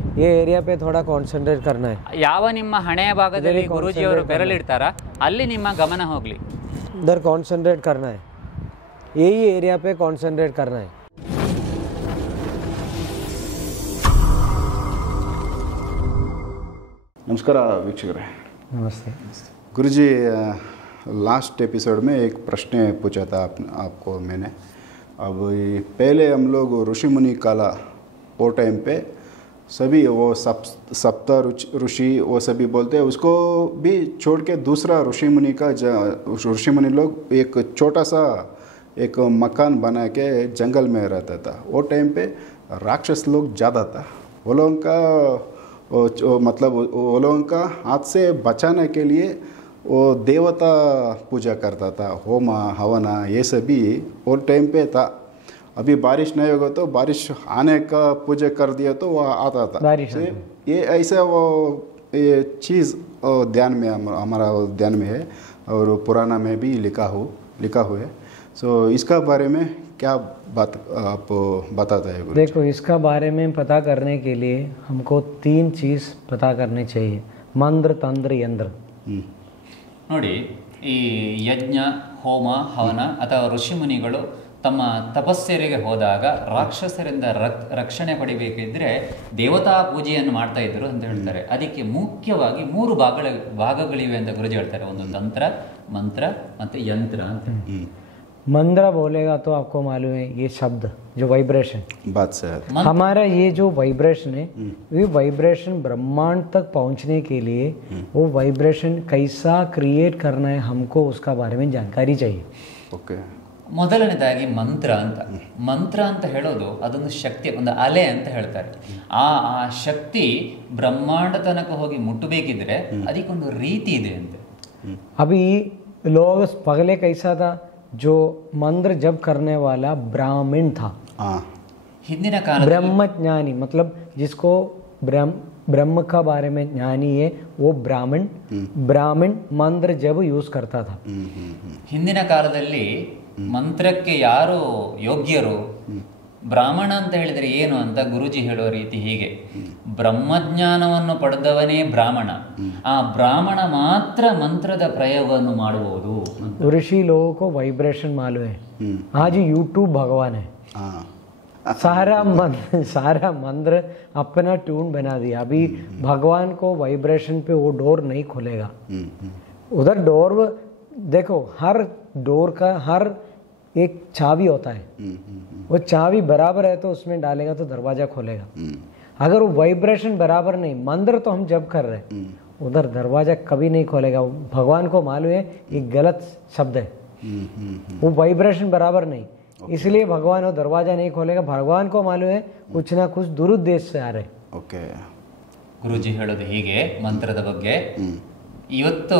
ये एरिया पे थोड़ा कॉन्सेंट्रेट करना है. ಯಾವ ನಿಮ್ಮ ಹಣೆಯ ಭಾಗದಲ್ಲಿ ಗುರೂಜಿಯವರು ಬೆರಳಿಡ್ತಾರ ಅಲ್ಲಿ ನಿಮ್ಮ ಗಮನ ಹೋಗಲಿ. इधर कॉन्सेंट्रेट करना है. यही एरिया पे कॉन्सेंट्रेट करना है. नमस्कार वೀಕ್ಷಕರೇ. नमस्ते. गुरुजी, लास्ट एपिसोड में एक प्रश्न पूछा था आपको मैंने. अब पहले हम लोग ऋषि मुनि काला वो टाइम पे सभी वो सप्त ऋषि वो सभी बोलते हैं, उसको भी छोड़ के दूसरा ऋषि मुनि का ऋषि मुनि लोग एक छोटा सा एक मकान बना के जंगल में रहता था. वो टाइम पे राक्षस लोग ज़्यादा था. वो लोगों का मतलब वो लोगों का हाथ से बचाने के लिए वो देवता पूजा करता था, होमा हवना ये सभी वो टाइम पे था. अभी बारिश नहीं होगा तो बारिश आने का पूजा कर दिया तो वो आता था. ये ऐसा वो ये चीज़ ध्यान में हमारा ध्यान में है और पुराना में भी लिखा हुआ है. सो इसका बारे में क्या बात आप बताते हैं? देखो, इसका बारे में पता करने के लिए हमको 3 चीज़ पता करनी चाहिए. मंत्र, तंत्र, यंत्र. ನೋಡಿ, ಈ ಯಜ್ಞ, ಹೋಮ, ಹವನ ಅಥವಾ ಋಷಿಮುನಿಗಳು ತಮ್ಮ ತಪಸ್ಸೆರಿಗೆ ಹೋದಾಗ ರಾಕ್ಷಸರಿಂದ ರಕ್ಷಣೆ ಪಡಿಬೇಕಿದ್ರೆ ದೇವತಾ ಪೂಜೆಯನ್ನು ಮಾಡ್ತಾ ಇದ್ರು ಅಂತ ಹೇಳ್ತಾರೆ. ಅದಕ್ಕೆ ಮುಖ್ಯವಾಗಿ 3 ಭಾಗಗಳಿವೆ ಅಂತ ಗುರುಜಿ ಹೇಳ್ತಾರೆ. ಒಂದು ತಂತ್ರ, ಮಂತ್ರ ಮತ್ತು ಯಂತ್ರ ಅಂತ. मंत्र बोलेगा तो आपको मालूम है ये शब्द जो वाइब्रेशन बात से हमारा ये जो वाइब्रेशन है, ये वाइब्रेशन ब्रह्मांड तक पहुंचने के लिए वो वाइब्रेशन कैसा क्रिएट करना है, हमको उसका बारे में जानकारी चाहिए. ओके. ಮೊದಲನೇದಾಗಿ ಮಂತ್ರ ಅಂತ. ಮಂತ್ರ ಅಂತ ಹೇಳೋದು ಅದೊಂದು ಶಕ್ತಿ, ಒಂದು ಅಲೆ ಅಂತ ಹೇಳ್ತಾರೆ. ಆ ಶಕ್ತಿ ಬ್ರಹ್ಮಾಂಡ ತನಕ ಹೋಗಿ ಮುಟ್ಟಬೇಕಿದ್ರೆ ಅದಕ್ಕೊಂದು ರೀತಿ ಇದೆ ಅಂತೆ. अभी लोग पहले कैसा था, जो मंत्र जप करने वाला ब्राह्मण था. ಹಿಂದಿನ ಕಾಲ ब्रह्मज्ञानी मतलब जिसको ब्रह्म का बारे में ज्ञानी है वो ब्राह्मण मंत्र जब यूज करता था. ಹಿಂದಿನ ಕಾಲದಲ್ಲಿ ಮಂತ್ರಕ್ಕೆ ಯಾರು ಯೋಗ್ಯರು, ಬ್ರಾಹ್ಮಣ ಅಂತ ಹೇಳಿದರೆ ಏನು ಅಂತ ಗುರುಜಿ ಹೇಳೋ ರೀತಿ ಹೀಗೆ. ಬ್ರಹ್ಮಜ್ಞಾನವನ್ನು ಪಡೆದವನೇ ಬ್ರಾಹ್ಮಣ. ಆ ಬ್ರಾಹ್ಮಣ ಮಾತ್ರ ಮಂತ್ರದ ಪ್ರಯೋಗವನ್ನು ಮಾಡಬಹುದು. ऋषि लोगों को वाइब्रेशन मालूम है. आज यूट्यूब भगवान है. सारा मंत्र अपना ट्यून बना दिया. अभी भगवान को वाइब्रेशन पे वो डोर नहीं खुलेगा. उधर डोर देखो, हर डोर का हर एक चाबी होता है. वो चाबी बराबर है तो उसमें डालेगा तो दरवाजा खोलेगा. अगर वो वाइब्रेशन बराबर नहीं, मंत्र तो हम जब कर रहे हैं, उधर दरवाजा कभी नहीं खोलेगा. भगवान को मालूम है ये गलत शब्द है. वो वाइब्रेशन बराबर नहीं, इसलिए भगवान वो दरवाजा नहीं खोलेगा. भगवान को मालूम है कुछ ना कुछ दुरुद्देश्य से आ रहे. ओके. ಗುರುಜಿ ಹೇಳೋದು ಹೀಗೆ ಮಂತ್ರದ ಬಗ್ಗೆ. ಇವತ್ತು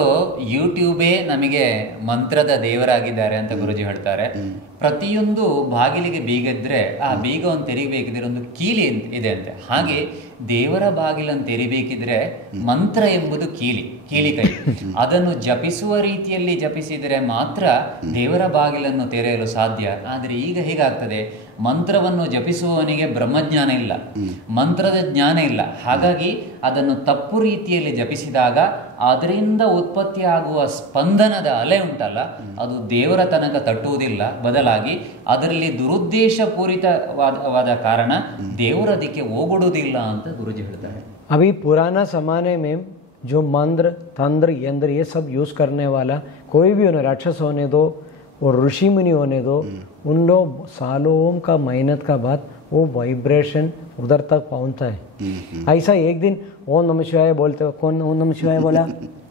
ಯೂಟ್ಯೂಬೇ ನಮಗೆ ಮಂತ್ರದ ದೇವರಾಗಿದ್ದಾರೆ ಅಂತ ಗುರುಜಿ ಹೇಳ್ತಾರೆ. ಪ್ರತಿಯೊಂದು ಬಾಗಿಲಿಗೆ ಬೀಗ ಇದ್ರೆ ಆ ಬೀಗವನ್ನು ತೆರಿಬೇಕಿದ್ರೆ ಒಂದು ಕೀಲಿ ಇದೆ ಅಂತೆ. ಹಾಗೆ ದೇವರ ಬಾಗಿಲನ್ನು ತೆರಿಬೇಕಿದ್ರೆ ಮಂತ್ರ ಎಂಬುದು ಕೀಲಿ ಕೈ. ಅದನ್ನು ಜಪಿಸುವ ರೀತಿಯಲ್ಲಿ ಜಪಿಸಿದರೆ ಮಾತ್ರ ದೇವರ ಬಾಗಿಲನ್ನು ತೆರೆಯಲು ಸಾಧ್ಯ. ಆದರೆ ಈಗ ಹೇಗಾಗ್ತದೆ, ಮಂತ್ರವನ್ನು ಜಪಿಸುವವನಿಗೆ ಬ್ರಹ್ಮಜ್ಞಾನ ಇಲ್ಲ, ಮಂತ್ರದ ಜ್ಞಾನ ಇಲ್ಲ. ಹಾಗಾಗಿ ಅದನ್ನು ತಪ್ಪು ರೀತಿಯಲ್ಲಿ ಜಪಿಸಿದಾಗ ಅದರಿಂದ ಉತ್ಪತ್ತಿಯಾಗುವ ಸ್ಪಂದನದ ಅಲೆ ಉಂಟಲ್ಲ, ಅದು ದೇವರ ತನಕ ತಟ್ಟುವುದಿಲ್ಲ. ಬದಲಾಗಿ ಅದರಲ್ಲಿ ದುರುದ್ದೇಶಪೂರಿತವಾದ ಕಾರಣ ದೇವರದಕ್ಕೆ ಹೋಗುವುದಿಲ್ಲ ಅಂತ ಗುರುಜಿ ಹೇಳ್ತಾರೆ. अभी पुराना जमाने में जो मंत्र तंत्र यंत्र ये सब यूज करने वाला कोई भी होने, राक्षस होने दो और ऋषि मुनि होने दो, उन लोग सालों का मेहनत का बाद वो वाइब्रेशन उधर तक पहुंचता है. ऐसा एक दिन ओम नमः शिवाय बोलते हो, कौन ओम नमः शिवाय बोला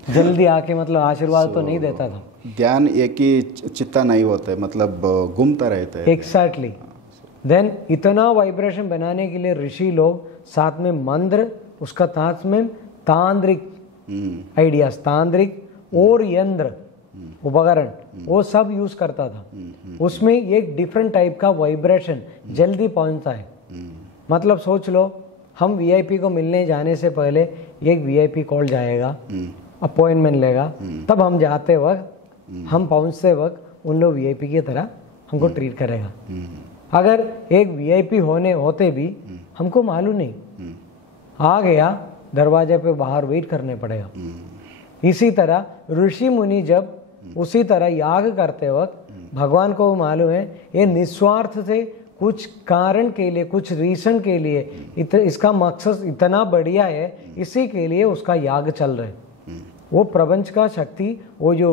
जल्दी आके मतलब आशीर्वाद तो नहीं देता था. ध्यान एक ही चित्ता नहीं होता है, मतलब घूमता रहता है. एग्जैक्टली. देन इतना वाइब्रेशन बनाने के लिए ऋषि लोग साथ में मंत्र, उसका साथ में तांत्रिक आइडियाज, तांत्रिक और यंत्र उपकरण वो सब यूज करता था. उसमें एक डिफरेंट टाइप का वाइब्रेशन जल्दी पहुंचता है. मतलब सोच लो, हम वीआईपी को मिलने जाने से पहले एक वीआईपी कॉल जाएगा, अपॉइंटमेंट लेगा, तब हम जाते वक्त, हम पहुंचते वक्त उन लोग वीआईपी की तरह हमको ट्रीट करेगा. अगर एक वीआईपी होते भी हमको मालूम नहीं, आ गया दरवाजे पे बाहर वेट करने पड़ेगा। इसी तरह ऋषि मुनि जब उसी तरह याग करते वक्त भगवान को मालूम है ये निस्वार्थ से कुछ कारण के लिए, कुछ रीजन के लिए इसका मकसद इतना बढ़िया है, इसी के लिए उसका याग चल रहा है। वो प्रपंच का शक्ति, वो जो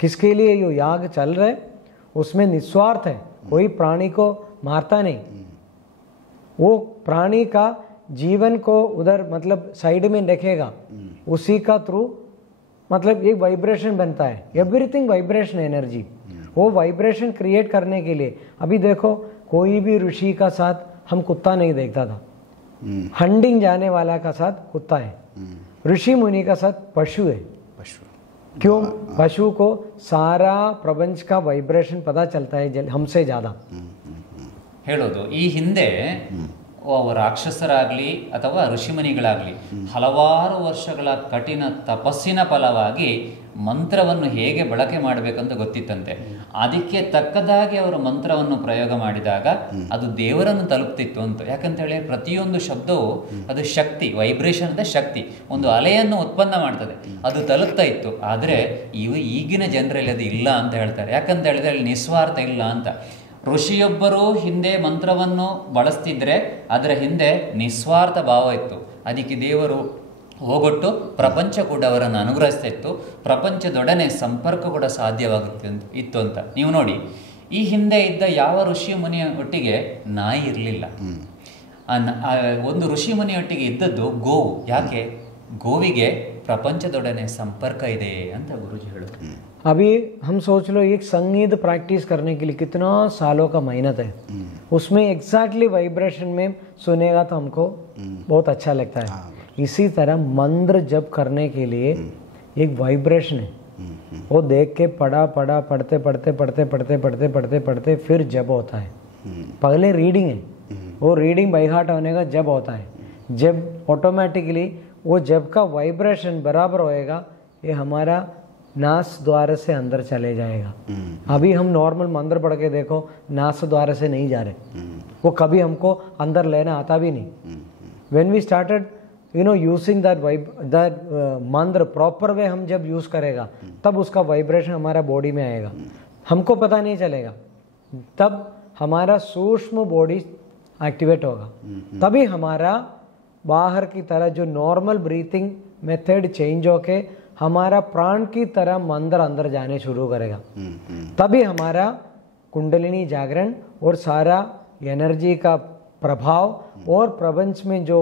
किसके लिए जो याग चल रहा है उसमें निस्वार्थ है, कोई प्राणी को मारता नहीं, वो प्राणी का जीवन को उधर मतलब साइड में रखेगा, उसी का थ्रू मतलब एक वाइब्रेशन बनता है, एवरीथिंग वाइब्रेशन एनर्जी। वो वाइब्रेशन क्रिएट करने के लिए अभी देखो कोई भी ऋषि का साथ हम कुत्ता नहीं देखता था, हंडिंग जाने वाला का साथ कुत्ता है, ऋषि मुनि का साथ पशु है। क्यों? पशु को सारा प्रपंच का वाइब्रेशन पता चलता है हमसे ज़्यादा। ಹೇಳೋದು ಈ ಹಿಂದೆ ರಾಕ್ಷಸರಾಗಲಿ ಅಥವಾ ಋಷಿಮುನಿಗಳಾಗಲಿ ಹಲವಾರು ವರ್ಷಗಳ ಕಠಿಣ ತಪಸ್ಸಿನ ಫಲವಾಗಿ ಮಂತ್ರವನ್ನು ಹೇಗೆ ಬಳಕೆ ಮಾಡಬೇಕಂತ ಗೊತ್ತಿತ್ತಂತೆ. ಅದಕ್ಕೆ ತಕ್ಕದಾಗಿ ಅವರು ಮಂತ್ರವನ್ನು ಪ್ರಯೋಗ ಮಾಡಿದಾಗ ಅದು ದೇವರನ್ನು ತಲುಪ್ತಿತ್ತು ಅಂತ. ಯಾಕಂತೇಳಿ ಪ್ರತಿಯೊಂದು ಶಬ್ದವು ಅದು ಶಕ್ತಿ, ವೈಬ್ರೇಷನ್ ಅಂದರೆ ಶಕ್ತಿ, ಒಂದು ಅಲೆಯನ್ನು ಉತ್ಪನ್ನ ಮಾಡ್ತದೆ, ಅದು ತಲುಪ್ತಾ ಇತ್ತು. ಆದರೆ ಈಗಿನ ಜನರಲ್ಲಿ ಅದು ಇಲ್ಲ ಅಂತ ಹೇಳ್ತಾರೆ. ಯಾಕಂತ ಹೇಳಿದ್ರೆ ಅಲ್ಲಿ ನಿಸ್ವಾರ್ಥ ಇಲ್ಲ ಅಂತ. ಋಷಿಯೊಬ್ಬರು ಹಿಂದೆ ಮಂತ್ರವನ್ನು ಬಳಸ್ತಿದ್ರೆ ಅದರ ಹಿಂದೆ ನಿಸ್ವಾರ್ಥ ಭಾವ ಇತ್ತು. ಅದಕ್ಕೆ ದೇವರು ಹೋಗೊಟ್ಟು ಪ್ರಪಂಚ ಕೂಡ ಅವರನ್ನು ಅನುಗ್ರಹಿಸ್ತಾ ಇತ್ತು, ಪ್ರಪಂಚದೊಡನೆ ಸಂಪರ್ಕ ಕೂಡ ಸಾಧ್ಯವಾಗುತ್ತೆ ಇತ್ತು ಅಂತ. ನೀವು ನೋಡಿ, ಈ ಹಿಂದೆ ಇದ್ದ ಯಾವ ಋಷಿ ಮುನಿಯ ಒಟ್ಟಿಗೆ ನಾಯಿ ಇರಲಿಲ್ಲ. ಒಂದು ಋಷಿ ಮುನಿಯೊಟ್ಟಿಗೆ ಇದ್ದದ್ದು ಗೋವು. ಯಾಕೆ? ಗೋವಿಗೆ ಪ್ರಪಂಚದೊಡನೆ ಸಂಪರ್ಕ ಇದೆ ಅಂತ ಗುರುಜಿ ಹೇಳೋದು. अभी हम सोच लो एक संगीत प्रैक्टिस करने के लिए कितना सालों का मेहनत है, उसमें एग्जैक्टली वाइब्रेशन में सुनेगा तो हमको बहुत अच्छा लगता है। इसी तरह मंत्र जप करने के लिए एक वाइब्रेशन है, वो देख के पढ़ते फिर जप होता है। पहले रीडिंग है, वो रीडिंग बाय हार्ट होने का जप होता है। जब ऑटोमेटिकली वो जप का वाइब्रेशन बराबर होएगा, ये हमारा नास द्वार से अंदर चले जाएगा। अभी हम नॉर्मल मंत्र पढ़ के देखो, नास द्वार से नहीं जा रहे, वो कभी हमको अंदर लेना आता भी नहीं। When we started using that mantra proper way, हम जब यूज करेगा तब उसका वाइब्रेशन हमारा बॉडी में आएगा, हमको पता नहीं चलेगा। तब हमारा सूक्ष्म बॉडी एक्टिवेट होगा, तभी हमारा बाहर की तरह जो नॉर्मल ब्रीथिंग मेथड चेंज होके हमारा प्राण की तरह मंत्र अंदर जाने शुरू करेगा। तभी हमारा कुंडलिनी जागरण और सारा एनर्जी का प्रभाव और प्रपंच में जो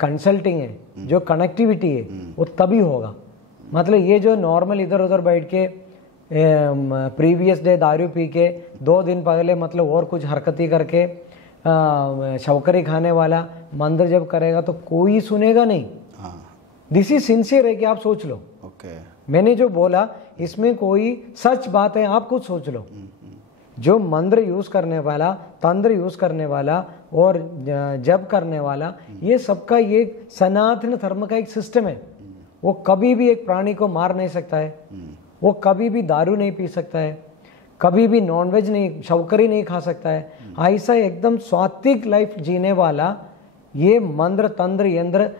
कंसल्टिंग है, जो कनेक्टिविटी है, वो तभी होगा। मतलब ये जो नॉर्मल इधर उधर बैठ के प्रीवियस डे दारू पी के 2 दिन पहले मतलब और कुछ हरकती करके शौकरी खाने वाला मंत्र जब करेगा तो कोई सुनेगा नहीं। दिस इज सिंसियर है कि आप सोच लो। मैंने जो बोला इसमें कोई सच बात है, आप खुद सोच लो। जो मंत्र यूज करने वाला, तंत्र यूज करने वाला और जप करने वाला, ये सबका ये सनातन धर्म का एक सिस्टम है। वो कभी भी एक प्राणी को मार नहीं सकता है, वो कभी भी दारू नहीं पी सकता है, कभी भी नॉनवेज नहीं, शौकरी नहीं खा सकता है। ऐसा एकदम सात्विक लाइफ जीने वाला ये मंत्र तंत्र यंत्र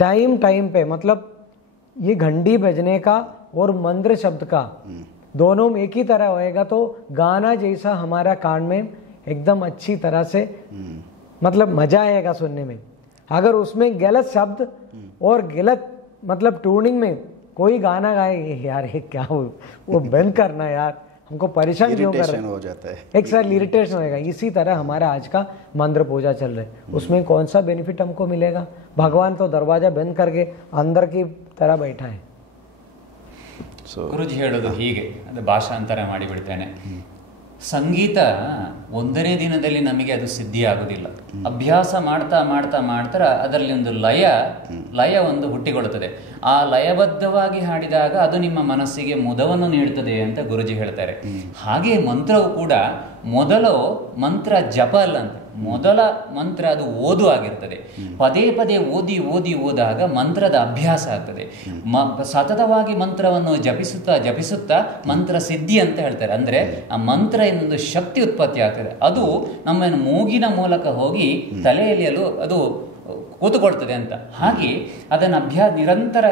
टाइम पे, मतलब ये घंटी बजने का और मंत्र शब्द का दोनों में एक ही तरह होएगा तो गाना जैसा हमारा कान में एकदम अच्छी तरह से मतलब मजा आएगा सुनने में। अगर उसमें गलत शब्द और गलत मतलब ट्यूनिंग में कोई गाना गाए, यार ये क्या वो बंद करना यार, हमको परेशान क्यों कर रहे हैं, हो जाता है, एक साथ इरिटेशन होएगा। इसी तरह हमारा आज का मंत्र पूजा चल रहा है, उसमें कौन सा बेनिफिट हमको मिलेगा? भगवान तो दरवाजा बंद करके अंदर की तरह बैठा है। ಗುರುಜಿ ಹೇಳೋದು ಹೀಗೆ, ಅದು ಭಾಷಾಂತರ ಮಾಡಿಬಿಡ್ತೇನೆ. ಸಂಗೀತ ಒಂದನೇ ದಿನದಲ್ಲಿ ನಮಗೆ ಅದು ಸಿದ್ಧಿ ಆಗುವುದಿಲ್ಲ. ಅಭ್ಯಾಸ ಮಾಡ್ತಾ ಮಾಡ್ತಾ ಮಾಡ್ತಾ ಅದರಲ್ಲಿ ಒಂದು ಲಯ ಒಂದು ಹುಟ್ಟಿಕೊಳ್ಳುತ್ತದೆ. ಆ ಲಯಬದ್ಧವಾಗಿ ಹಾಡಿದಾಗ ಅದು ನಿಮ್ಮ ಮನಸ್ಸಿಗೆ ಮುದವನ್ನು ನೀಡುತ್ತದೆ ಅಂತ ಗುರುಜಿ ಹೇಳ್ತಾರೆ. ಹಾಗೆ ಮಂತ್ರವು ಕೂಡ ಮೊದಲು ಮಂತ್ರ ಜಪ ಅಲ್ಲ ಅಂತ, ಮೊದಲ ಮಂತ್ರ ಅದು ಓದು ಆಗಿರ್ತದೆ. ಪದೇ ಪದೇ ಓದಾಗ ಮಂತ್ರದ ಅಭ್ಯಾಸ ಆಗ್ತದೆ. ಸತತವಾಗಿ ಮಂತ್ರವನ್ನು ಜಪಿಸುತ್ತಾ ಮಂತ್ರ ಸಿದ್ಧಿ ಅಂತ ಹೇಳ್ತಾರೆ. ಅಂದರೆ ಆ ಮಂತ್ರ ಇನ್ನೊಂದು ಶಕ್ತಿ ಉತ್ಪತ್ತಿ ಆಗ್ತದೆ. ಅದು ನಮ್ಮ ಮೂಗಿನ ಮೂಲಕ ಹೋಗಿ ತಲೆಯಲ್ಲಿ ಅದು ಕೂತುಕೊಳ್ತದೆ ಅಂತ. ಹಾಗೆ ಅದನ್ನು ನಿರಂತರ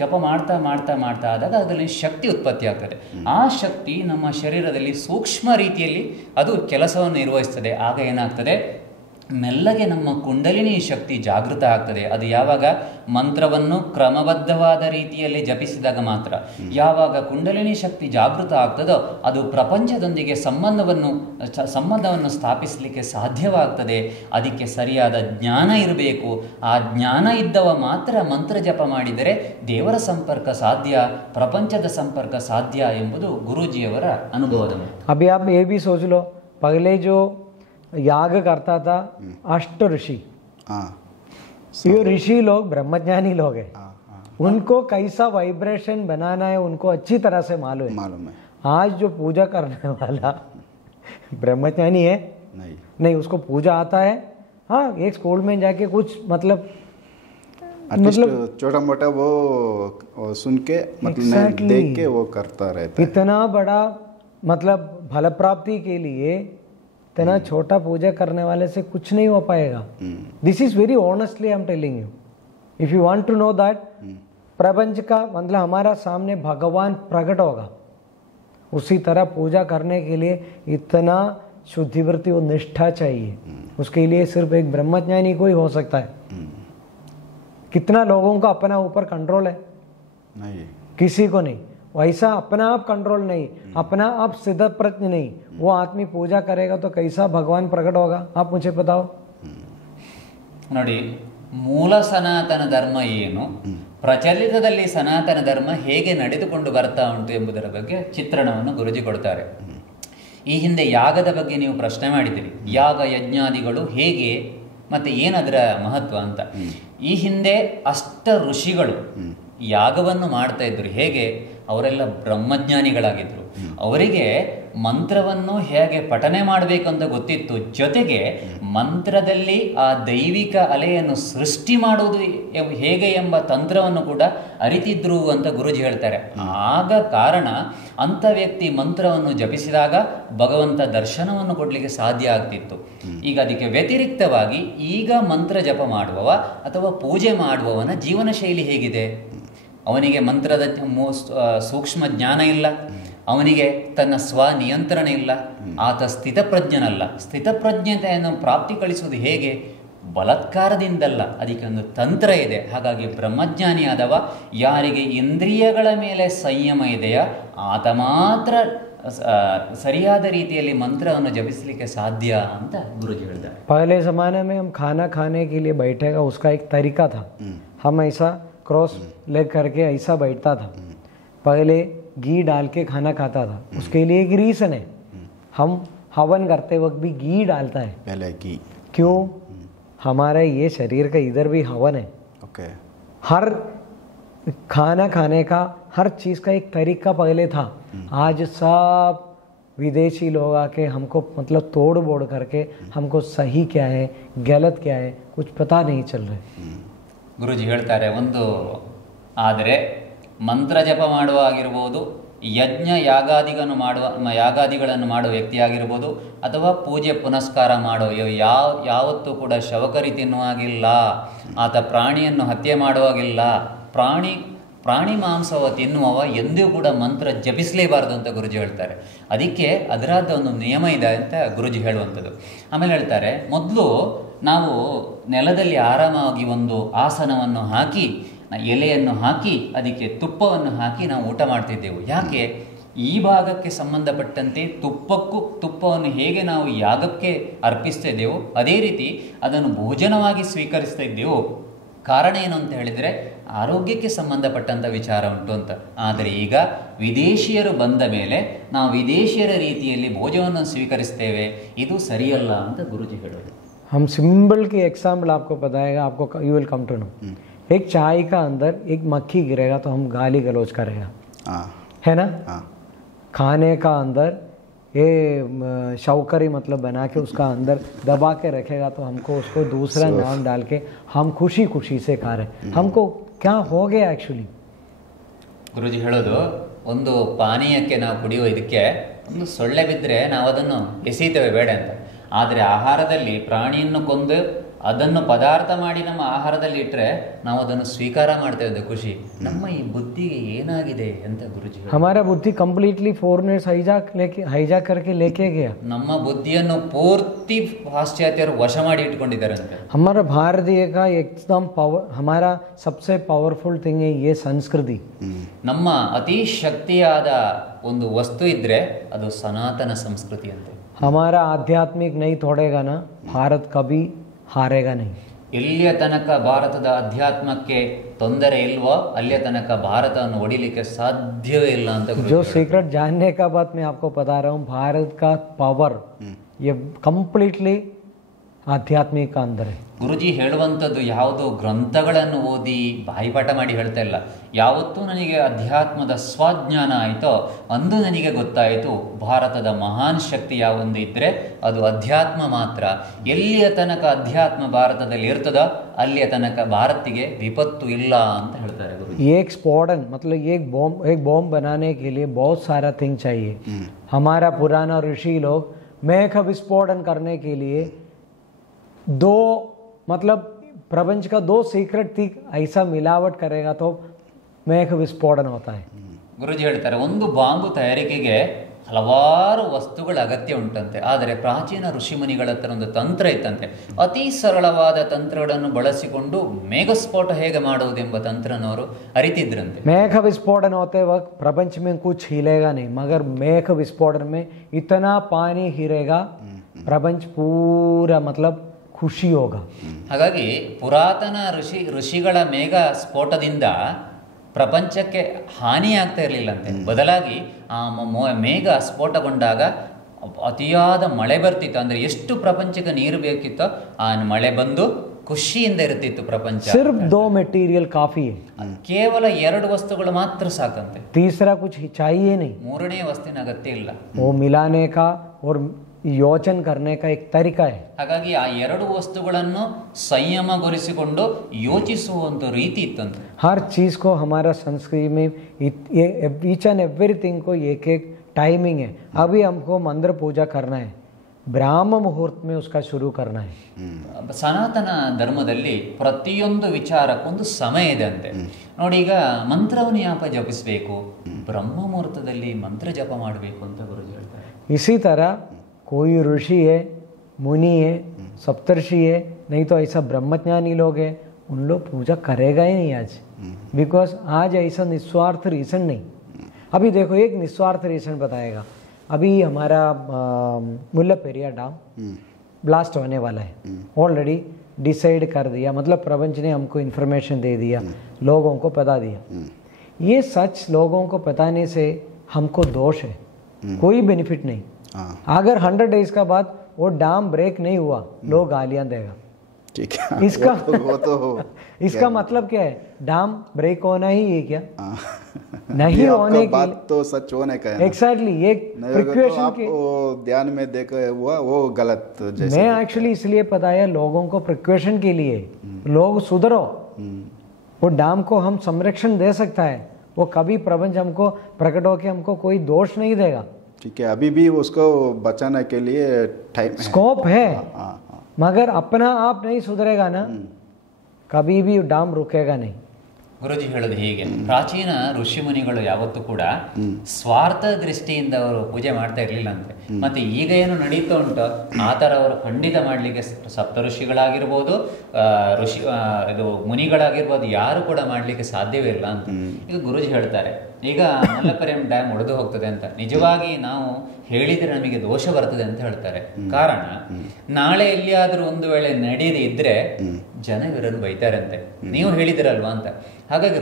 ಜಪ ಮಾಡ್ತಾ ಮಾಡ್ತಾ ಮಾಡ್ತಾ ಆದಾಗ ಅದರಲ್ಲಿ ಶಕ್ತಿ ಉತ್ಪತ್ತಿ ಆಗ್ತದೆ. ಆ ಶಕ್ತಿ ನಮ್ಮ ಶರೀರದಲ್ಲಿ ಸೂಕ್ಷ್ಮ ರೀತಿಯಲ್ಲಿ ಅದು ಕೆಲಸವನ್ನು ನಿರ್ವಹಿಸ್ತದೆ. ಆಗ ಏನಾಗ್ತದೆ, ಮೆಲ್ಲಗೆ ನಮ್ಮ ಕುಂಡಲಿನಿ ಶಕ್ತಿ ಜಾಗೃತ ಆಗ್ತದೆ. ಅದು ಯಾವಾಗ ಮಂತ್ರವನ್ನು ಕ್ರಮಬದ್ಧವಾದ ರೀತಿಯಲ್ಲಿ ಜಪಿಸಿದಾಗ ಮಾತ್ರ. ಯಾವಾಗ ಕುಂಡಲಿನಿ ಶಕ್ತಿ ಜಾಗೃತ ಆಗ್ತದೋ ಅದು ಪ್ರಪಂಚದೊಂದಿಗೆ ಸಂಬಂಧವನ್ನು ಸ್ಥಾಪಿಸಲಿಕ್ಕೆ ಸಾಧ್ಯವಾಗ್ತದೆ. ಅದಕ್ಕೆ ಸರಿಯಾದ ಜ್ಞಾನ ಇರಬೇಕು. ಆ ಜ್ಞಾನ ಇದ್ದವ ಮಾತ್ರ ಮಂತ್ರ ಜಪ ಮಾಡಿದರೆ ದೇವರ ಸಂಪರ್ಕ ಸಾಧ್ಯ, ಪ್ರಪಂಚದ ಸಂಪರ್ಕ ಸಾಧ್ಯ ಎಂಬುದು ಗುರೂಜಿಯವರ ಅನುಭವದ ಮಾತು. अभी आप ये भी सोच लो, पहले जो याग करता था अष्ट ऋषि, ये ऋषि लोग ब्रह्मज्ञानी लोग हैं, उनको कैसा वाइब्रेशन बनाना है उनको अच्छी तरह से मालूम है। आज जो पूजा करने वाला ब्रह्मज्ञानी है नहीं, उसको पूजा आता है, हाँ एक स्कूल में जाके कुछ मतलब छोटा मोटा वो सुन के मतलब देख के वो करता रहता है। इतना बड़ा मतलब फल प्राप्ति के लिए इतना छोटा पूजा करने वाले से कुछ नहीं हो पाएगा। This is very honestly I am telling you, if you want to know that प्रपंच का मतलब हमारा सामने भगवान प्रकट होगा, उसी तरह पूजा करने के लिए इतना शुद्धिवृत्ति और निष्ठा चाहिए। उसके लिए सिर्फ एक ब्रह्मज्ञानी को ही हो सकता है। कितना लोगों का अपना ऊपर कंट्रोल है? नहीं, किसी को नहीं। वैसा अपना आप कंट्रोल नहीं, अपना आप सिद्ध प्रज्ञ नहीं, वो आदमी पूजा करेगा तो कैसा भगवान प्रकट होगा? आप मुझे बताओ। ನೋಡಿ, ಮೂಲ ಸನಾತನ ಧರ್ಮ ಏನು, ಪ್ರಚಲಿತದಲ್ಲಿ ಸನಾತನ ಧರ್ಮ ಹೇಗೆ ನಡೆದುಕೊಂಡು ಬರ್ತಾ ಉಂಟು ಎಂಬುದರ ಬಗ್ಗೆ ಚಿತ್ರಣವನ್ನು ಗುರುಜಿ ಕೊಡ್ತಾರೆ. ಈ ಹಿಂದೆ ಯಾಗದ ಬಗ್ಗೆ ನೀವು ಪ್ರಶ್ನೆ ಮಾಡಿದಿರಿ, ಯಾಗ ಯಜ್ಞಾದಿಗಳು ಹೇಗೆ ಮತ್ತು ಏನದರ ಮಹತ್ವ ಅಂತ. ಈ ಹಿಂದೆ ಅಷ್ಟ ಋಷಿಗಳು ಯಾಗವನ್ನು ಮಾಡ್ತಾ ಇದ್ರು. ಹೇಗೆ? ಅವರೆಲ್ಲ ಬ್ರಹ್ಮಜ್ಞಾನಿಗಳಾಗಿದ್ದರು. ಅವರಿಗೆ ಮಂತ್ರವನ್ನು ಹೇಗೆ ಪಠನೆ ಮಾಡಬೇಕಂತ ಗೊತ್ತಿತ್ತು. ಜೊತೆಗೆ ಮಂತ್ರದಲ್ಲಿ ಆ ದೈವಿಕ ಅಲೆಯನ್ನು ಸೃಷ್ಟಿ ಮಾಡುವುದು ಹೇಗೆ ಎಂಬ ತಂತ್ರವನ್ನು ಕೂಡ ಅರಿತಿದ್ರು ಅಂತ ಗುರುಜಿ ಹೇಳ್ತಾರೆ. ಆಗ ಕಾರಣ ಅಂಥ ವ್ಯಕ್ತಿ ಮಂತ್ರವನ್ನು ಜಪಿಸಿದಾಗ ಭಗವಂತ ದರ್ಶನವನ್ನು ಕೊಡಲಿಕ್ಕೆ ಸಾಧ್ಯ ಆಗ್ತಿತ್ತು. ಈಗ ಅದಕ್ಕೆ ವ್ಯತಿರಿಕ್ತವಾಗಿ ಈಗ ಮಂತ್ರ ಜಪ ಮಾಡುವವ ಅಥವಾ ಪೂಜೆ ಮಾಡುವವನ ಜೀವನ ಶೈಲಿ ಹೇಗಿದೆ? ಅವನಿಗೆ ಮಂತ್ರದ ಸೂಕ್ಷ್ಮ ಜ್ಞಾನ ಇಲ್ಲ, ಅವನಿಗೆ ತನ್ನ ಸ್ವನಿಯಂತ್ರಣ ಇಲ್ಲ, ಆತ ಸ್ಥಿತಪ್ರಜ್ಞನಲ್ಲ. ಸ್ಥಿತಪ್ರಜ್ಞತೆಯನ್ನು ಪ್ರಾಪ್ತಿಗಳಿಸುವುದು ಹೇಗೆ? ಬಲಾತ್ಕಾರದಿಂದಲ್ಲ, ಅದಕ್ಕೆ ಒಂದು ತಂತ್ರ ಇದೆ. ಹಾಗಾಗಿ ಬ್ರಹ್ಮಜ್ಞಾನಿಯಾದವ ಯಾರಿಗೆ ಇಂದ್ರಿಯಗಳ ಮೇಲೆ ಸಂಯಮ ಇದೆಯಾ ಆತ ಮಾತ್ರ ಸರಿಯಾದ ರೀತಿಯಲ್ಲಿ ಮಂತ್ರವನ್ನು ಜಪಿಸಲಿಕ್ಕೆ ಸಾಧ್ಯ ಅಂತ ಗುರುಜಿ ಹೇಳಿದ್ದಾರೆ. पहले जमाने में हम खाना खाने के लिए बैठेगा, उसका एक तरीका था। हम ऐसा क्रॉस लेग करके ऐसा बैठता था, पहले घी डाल के खाना खाता था। उसके लिए एक रीज़न है, हम हवन करते वक्त भी घी डालता है पहले घी। क्यों? हमारे ये शरीर का इधर भी हवन है। हर खाना खाने का हर चीज़ का एक तरीका पहले था। आज सब विदेशी लोग आके हमको मतलब तोड़ बोड़ करके हमको सही क्या है गलत क्या है कुछ पता नहीं चल रहा है। ಗುರುಜಿ ಹೇಳ್ತಾರೆ, ಒಂದು ಆದರೆ ಮಂತ್ರ ಜಪ ಮಾಡುವಾಗಿರ್ಬೋದು, ಯಜ್ಞ ಯಾಗಾದಿಗಳನ್ನು ಮಾಡುವ ವ್ಯಕ್ತಿಯಾಗಿರ್ಬೋದು, ಅಥವಾ ಪೂಜೆ ಪುನಸ್ಕಾರ ಮಾಡೋ ಯಾವತ್ತೂ ಕೂಡ ಶವಕರಿ ತಿನ್ನುವಾಗಿಲ್ಲ, ಆತ ಪ್ರಾಣಿಯನ್ನು ಹತ್ಯೆ ಮಾಡುವಾಗಿಲ್ಲ, ಪ್ರಾಣಿ ಮಾಂಸವ ತಿನ್ನುವವ ಎಂದೂ ಕೂಡ ಮಂತ್ರ ಜಪಿಸಲೇಬಾರದು ಅಂತ ಗುರುಜಿ ಹೇಳ್ತಾರೆ. ಅದಕ್ಕೆ ಅದರಾದ ಒಂದು ನಿಯಮ ಇದೆ ಅಂತ ಗುರುಜಿ ಹೇಳುವಂಥದ್ದು. ಆಮೇಲೆ ಹೇಳ್ತಾರೆ, ಮೊದಲು ನಾವು ನೆಲದಲ್ಲಿ ಆರಾಮಾಗಿ ಒಂದು ಆಸನವನ್ನು ಹಾಕಿ, ಎಲೆಯನ್ನು ಹಾಕಿ, ಅದಕ್ಕೆ ತುಪ್ಪವನ್ನು ಹಾಕಿ ನಾವು ಊಟ ಮಾಡ್ತಿದ್ದೆವು. ಯಾಕೆ? ಈ ಭಾಗಕ್ಕೆ ಸಂಬಂಧಪಟ್ಟಂತೆ ತುಪ್ಪವನ್ನು ಹೇಗೆ ನಾವು ಯಾಗಕ್ಕೆ ಅರ್ಪಿಸ್ತಾ ಇದ್ದೆವು ಅದೇ ರೀತಿ ಅದನ್ನು ಭೋಜನವಾಗಿ ಸ್ವೀಕರಿಸ್ತಾ ಇದ್ದೆವು. ಕಾರಣ ಏನು ಅಂತ ಹೇಳಿದರೆ ಆರೋಗ್ಯಕ್ಕೆ ಸಂಬಂಧಪಟ್ಟಂಥ ವಿಚಾರ ಉಂಟು ಅಂತ. ಆದರೆ ಈಗ ವಿದೇಶಿಯರು ಬಂದ ಮೇಲೆ ನಾವು ವಿದೇಶಿಯರ ರೀತಿಯಲ್ಲಿ ಭೋಜನವನ್ನು ಸ್ವೀಕರಿಸ್ತೇವೆ, ಇದು ಸರಿಯಲ್ಲ ಅಂತ ಗುರುಜಿ ಹೇಳೋದು. हम सिंबल की एग्जाम्पल आपको बताएगा, आपको you will come to know. एक चाय का अंदर एक मक्खी गिरेगा तो हम गाली गलौज करेगा, है ना? खाने का अंदर ये शौकरी मतलब बना के उसका अंदर दबा के रखेगा तो हमको उसको दूसरा नाम डाल के हम खुशी खुशी से खा रहे। हमको क्या हो गया एक्चुअली? ಗುರುಜಿ ಹೇಳೋದು, ಒಂದು ಪಾನೀಯಕ್ಕೆ ನಾವು ಕುಡಿಯುವ ಇದಕ್ಕೆ ಒಂದು ಸೊಳ್ಳೆ ಬಿದ್ದರೆ ನಾವು ಅದನ್ನು ಎಸೀತೇವೆ ಬೇಡ ಅಂತ. ಆದರೆ ಆಹಾರದಲ್ಲಿ ಪ್ರಾಣಿಯನ್ನು ಕೊಂದು ಅದನ್ನು ಪದಾರ್ಥ ಮಾಡಿ ನಮ್ಮ ಆಹಾರದಲ್ಲಿ ಇಟ್ಟರೆ ನಾವು ಅದನ್ನು ಸ್ವೀಕಾರ ಮಾಡ್ತೇವೆ ಅಂತ ಖುಷಿ. ನಮ್ಮ ಈ ಬುದ್ಧಿಗೆ ಏನಾಗಿದೆ ಅಂತ ಗುರುಜಿ ಹೇಳಿದ್ರು. हमारा बुद्धि कंप्लीटली फॉरेनर्स हाईजैक करके लेके गया. ನಮ್ಮ ಬುದ್ಧಿಯನ್ನು ಪೂರ್ತಿ ಪಾಶ್ಚಾತ್ಯರು ವಶ ಮಾಡಿ ಇಟ್ಕೊಂಡಿದ್ದಾರೆ ಅಂತ. हमारा भारतीय का एकदम पावर, हमारा सबसे पावरफुल थिंग है ये संस्कृति. ನಮ್ಮ ಅತಿ ಶಕ್ತಿಯಾದ ಒಂದು ವಸ್ತು ಇದ್ರೆ ಅದು ಸನಾತನ ಸಂಸ್ಕೃತಿ ಅಂತೆ. हमारा आध्यात्मिक नहीं तोड़ेगा ना, भारत कभी हारेगा नहीं. ಎಲ್ಲಿಯ ತನಕ ಭಾರತದ ಅಧ್ಯಾತ್ಮಕ್ಕೆ ತೊಂದರೆ ಇಲ್ವೋ ಅಲ್ಲಿಯ ತನಕ ಭಾರತವನ್ನು ಹೊಡಿಲಿಕ್ಕೆ ಸಾಧ್ಯವೇ ಇಲ್ಲ ಅಂತ ಗುರುಜಿ जो ಹೇಳಿದ್ರು. सीक्रेट जानने का बात मैं आपको बता रहा हूँ, भारत का पावर ये कंप्लीटली आध्यात्मिक का अंदर है. ಗುರುಜಿ ಹೇಳುವಂಥದ್ದು ಯಾವುದೋ ಗ್ರಂಥಗಳನ್ನು ಓದಿ ಬಾಯಿಪಾಠ ಮಾಡಿ ಹೇಳ್ತಾ ಇಲ್ಲ. ಯಾವತ್ತೂ ನನಗೆ ಅಧ್ಯಾತ್ಮದ ಸ್ವಾಜ್ಞಾನ ಆಯಿತೋ ಅಂದು ನನಗೆ ಗೊತ್ತಾಯಿತು ಭಾರತದ ಮಹಾನ್ ಶಕ್ತಿ ಯಾವೊಂದು ಇದ್ದರೆ ಅದು ಅಧ್ಯಾತ್ಮ ಮಾತ್ರ. ಎಲ್ಲಿಯ ತನಕ ಅಧ್ಯಾತ್ಮ ಭಾರತದಲ್ಲಿ ಇರ್ತದೋ ಅಲ್ಲಿಯ ತನಕ ಭಾರತಿಗೆ ವಿಪತ್ತು ಇಲ್ಲ ಅಂತ ಹೇಳ್ತಾರೆ ಗುರುಜಿ. एक स्फोटन मतलब एक बॉम्ब बनाने के लिए बहुत सारा थिंग चाहिए. हमारा पुराना ऋषि लोग मेघ विस्फोटन करने के लिए दो मतलब प्रपंच का दो सीक्रेट थी, ऐसा मिलावट करेगा तो मेघ विस्फोटन होता है. ಗುರುಜಿ ಹೇಳ್ತಾರೆ ಒಂದು ಬಾಂಬು ತಯಾರಿಕೆಗೆ ಹಲವಾರು ವಸ್ತುಗಳ ಅಗತ್ಯ ಉಂಟಂತೆ. ಆದರೆ ಪ್ರಾಚೀನ ಋಷಿಮುನಿಗಳ ಹತ್ರ ಒಂದು ತಂತ್ರ ಇತ್ತಂತೆ. ಅತಿ ಸರಳವಾದ ತಂತ್ರಗಳನ್ನು ಬಳಸಿಕೊಂಡು ಮೇಘಸ್ಫೋಟ ಹೇಗೆ ಮಾಡುವುದೆಂಬ ತಂತ್ರನವರು ಅರಿತಿದ್ರಂತೆ. मेघ विस्फोटन होते वक्त प्रपंच में कुछ हिलेगा नहीं, मगर मेघ विस्फोटन में इतना पानी हिलेगा प्रपंच पूरा मतलब ಖುಷಿ ಯೋಗ. ಹಾಗಾಗಿ ಪುರಾತನ ಋಷಿಗಳ ಮೇಘ ಸ್ಫೋಟದಿಂದ ಪ್ರಪಂಚಕ್ಕೆ ಹಾನಿ ಆಗ್ತಾ ಇರಲಿಲ್ಲಂತೆ. ಬದಲಾಗಿ ಆ ಮೇಘ ಸ್ಫೋಟಗೊಂಡಾಗ ಅತಿಯಾದ ಮಳೆ ಬರ್ತಿತ್ತು. ಅಂದರೆ ಎಷ್ಟು ಪ್ರಪಂಚಕ್ಕೆ ನೀರು ಬೇಕಿತ್ತೋ ಆ ಮಳೆ ಬಂದು ಖುಷಿಯಿಂದ ಇರ್ತಿತ್ತು ಪ್ರಪಂಚ. ಸಿರ್ಫ್ ದೋ ಮೆಟೀರಿಯಲ್ ಕಾಫಿ ಹೈ, ಕೇವಲ 2 ವಸ್ತುಗಳು ಮಾತ್ರ ಸಾಕಂತೆ. ತೀಸರಾ ಕುछ चाहिए नहीं. ಮೂರನೇ ವಸ್ತುವಿನ ಅಗತ್ಯ ಇಲ್ಲ. वो मिलाने का और ಯೋಚನ करने का एक तरीका है. ಹಾಗಾಗಿ ಆ 2 ವಸ್ತುಗಳನ್ನು ಸಂಯಮಗೊಳಿಸಿಕೊಂಡು ಯೋಚಿಸುವ ಒಂದು ರೀತಿ ಇತ್ತಂತೆ. हर चीज को हमारा संस्कृति में ईच एंड एवरीथिंग को एक एक टाइमिंग है. अभी हमको मंदिर पूजा करना है, ब्राह्म मुहूर्त में उसका शुरू करना है. ಸನಾತನ ಧರ್ಮದಲ್ಲಿ ಪ್ರತಿಯೊಂದು ವಿಚಾರಕ್ಕೊಂದು ಸಮಯ ಇದೆ ಅಂತೆ. ನೋಡಿ, ಈಗ ಮಂತ್ರವನ್ನು ಯಾಪ ಜಪಿಸಬೇಕು, ಬ್ರಹ್ಮ ಮುಹೂರ್ತದಲ್ಲಿ ಮಂತ್ರ ಜಪ ಮಾಡಬೇಕು ಅಂತ ಗುರುಜಿ ಹೇಳ್ತಾರೆ. इसी तरह कोई ऋषि है, मुनि है, सप्तर्षि है, नहीं तो ऐसा ब्रह्मज्ञानी लोग है, उन लोग पूजा करेगा ही नहीं आज. बिकॉज आज ऐसा निस्वार्थ रीजन नहीं. अभी देखो एक निस्वार्थ रीजन बताएगा. अभी हमारा मुल्ला पेरियार डैम ब्लास्ट होने वाला है, ऑलरेडी डिसाइड कर दिया. मतलब प्रपंच ने हमको इन्फॉर्मेशन दे दिया, लोगों को बता दिया. ये सच लोगों को बताने से हमको दोष है, कोई बेनिफिट नहीं. अगर 100 डेज का बाद वो डैम ब्रेक नहीं हुआ, लोग गालियां देगा. ठीक है, इसका वो तो इसका मतलब क्या है? डैम ब्रेक होना ही है क्या? नहीं होने की बात तो सच होने का है. एग्जैक्टली ये प्रिकॉशन के ध्यान में देखा हुआ वो गलत. जैसे मैं एक्चुअली इसलिए बताया लोगों को प्रिकॉशन के लिए, लोग सुधरो. वो डैम को हम संरक्षण दे सकता है, वो कभी प्रपंच हमको प्रकट होकर हमको कोई दोष नहीं देगा. ठीक है, अभी भी उसको बचाने के लिए टाइम है, स्कोप है. हाँ. मगर अपना आप नहीं सुधरेगा ना, कभी भी डैम रुकेगा नहीं. ಗುರುಜಿ ಹೇಳೋದು ಹೀಗೆ, ಪ್ರಾಚೀನ ಋಷಿ ಮುನಿಗಳು ಯಾವತ್ತೂ ಕೂಡ ಸ್ವಾರ್ಥ ದೃಷ್ಟಿಯಿಂದ ಅವರು ಪೂಜೆ ಮಾಡ್ತಾ ಇರಲಿಲ್ಲ ಅಂತೆ. ಮತ್ತೆ ಈಗ ಏನು ನಡೀತಾ ಉಂಟು ಆ ಥರ ಅವರು ಖಂಡಿತ ಮಾಡಲಿಕ್ಕೆ ಸಪ್ತ ಋಷಿಗಳಾಗಿರ್ಬೋದು, ಇದು ಮುನಿಗಳಾಗಿರ್ಬೋದು, ಯಾರು ಕೂಡ ಮಾಡಲಿಕ್ಕೆ ಸಾಧ್ಯವೇ ಇಲ್ಲ ಅಂತ. ಈಗ ಗುರುಜಿ ಹೇಳ್ತಾರೆ, ಈಗ ಮಲ್ಲಪುರಂ ಡ್ಯಾಮ್ ಒಡೆದು ಹೋಗ್ತದೆ ಅಂತ ನಿಜವಾಗಿ ನಾವು ಹೇಳಿದರೆ ನಮಗೆ ದೋಷ ಬರ್ತದೆ ಅಂತ ಹೇಳ್ತಾರೆ. ಕಾರಣ, ನಾಳೆ ಎಲ್ಲಿಯಾದರೂ ಒಂದು ವೇಳೆ ನಡೆಯದೇ ಇದ್ರೆ ಜನ ಇವರನ್ನು ಬೈತಾರಂತೆ, ನೀವು ಹೇಳಿದಿರಲ್ವಾ ಅಂತ. ಹಾಗಾಗಿ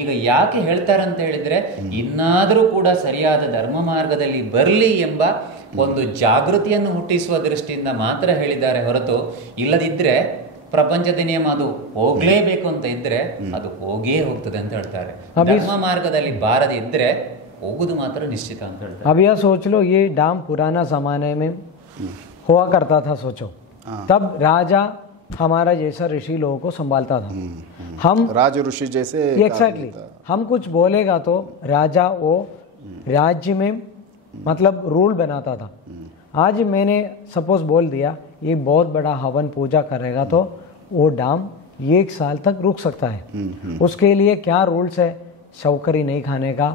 ಈಗ ಯಾಕೆ ಹೇಳ್ತಾರೆ ಅಂತ ಹೇಳಿದ್ರೆ, ಇನ್ನಾದರೂ ಕೂಡ ಸರಿಯಾದ ಧರ್ಮ ಮಾರ್ಗದಲ್ಲಿ ಬರಲಿ ಎಂಬ ಒಂದು ಜಾಗೃತಿಯನ್ನು ಹುಟ್ಟಿಸುವ ದೃಷ್ಟಿಯಿಂದ ಮಾತ್ರ ಹೇಳಿದ್ದಾರೆ ಹೊರತು, ಇಲ್ಲದಿದ್ರೆ ಪ್ರಪಂಚದ ನಿಯಮ ಅದು ಹೋಗ್ಲೇಬೇಕು ಅಂತ ಇದ್ರೆ ಅದು ಹೋಗೇ ಹೋಗ್ತದೆ ಅಂತ ಹೇಳ್ತಾರೆ. ಧರ್ಮ ಮಾರ್ಗದಲ್ಲಿ ಬಾರದೆ ಇದ್ರೆ ಹೋಗುದು ಮಾತ್ರ ನಿಶ್ಚಿತ ಅಂತ ಹೇಳ್ತಾರೆ. अब यह सोच लो, ये डैम पुराना जमाने में हुआ करता था. सोचो तब राजा हमारा जैसा ऋषि लोगों को संभालता था. हम राज ऋषि जैसे एग्जैक्टली हम कुछ बोलेगा तो राजा वो राज्य में मतलब रूल बनाता था. आज मैंने सपोज बोल दिया एक बहुत बड़ा हवन पूजा करेगा तो वो डाम 1 साल तक रुक सकता है। उसके लिए क्या रूल्स है, शौकरी नहीं खाने का,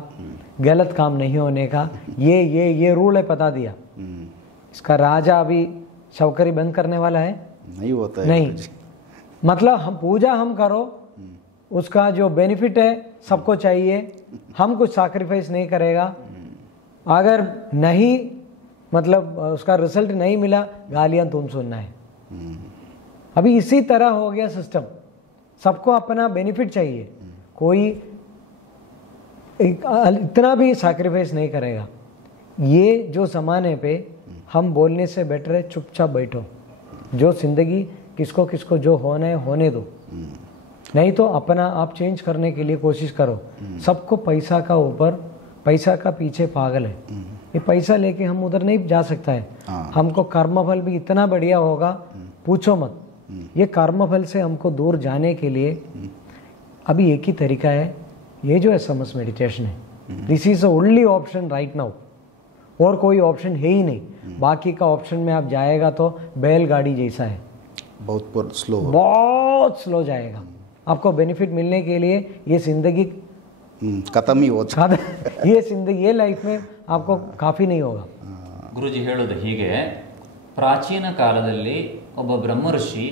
गलत काम नहीं होने का, ये रूल है, बता दिया। इसका राजा अभी शौकरी बंद करने वाला है? नहीं होता है नहीं, मतलब हम पूजा हम करो, उसका जो बेनिफिट है सबको चाहिए, हम कुछ सैक्रिफाइस नहीं करेगा, अगर नहीं मतलब उसका रिजल्ट नहीं मिला, गालियां तुम सुनना है। अभी इसी तरह हो गया सिस्टम, सबको अपना बेनिफिट चाहिए, कोई इतना भी सैक्रिफाइस नहीं करेगा। ये जो ज़माने पे हम बोलने से बेटर है चुपचाप बैठो, जो जिंदगी किसको किसको जो होना है होने दो, नहीं तो अपना आप चेंज करने के लिए कोशिश करो। सबको पैसा का ऊपर, पैसा का पीछे पागल है, ये पैसा लेके हम उधर नहीं जा सकता है। हमको कर्मफल भी इतना बढ़िया होगा, पूछो मत। ये कर्मफल से हमको दूर जाने के लिए अभी एक ही तरीका है, ये जो एसएमएस मेडिटेशन है, this is the only option right now, और कोई ऑप्शन है ही नहीं। बाकी का ऑप्शन में आप जाएगा तो बैलगाड़ी जैसा है, बहुत स्लो जाएगा। आपको बेनिफिट मिलने के लिए ये जिंदगी खत्म ही हो ये जिंदगी, ये लाइफ में आपको काफ़ी नहीं होगा। ಗುರುಜಿ ಹೇಳೋದು ಹೀಗೆ, ಪ್ರಾಚೀನ ಕಾಲದಲ್ಲಿ ಒಬ್ಬ ಬ್ರಹ್ಮಋಷಿ,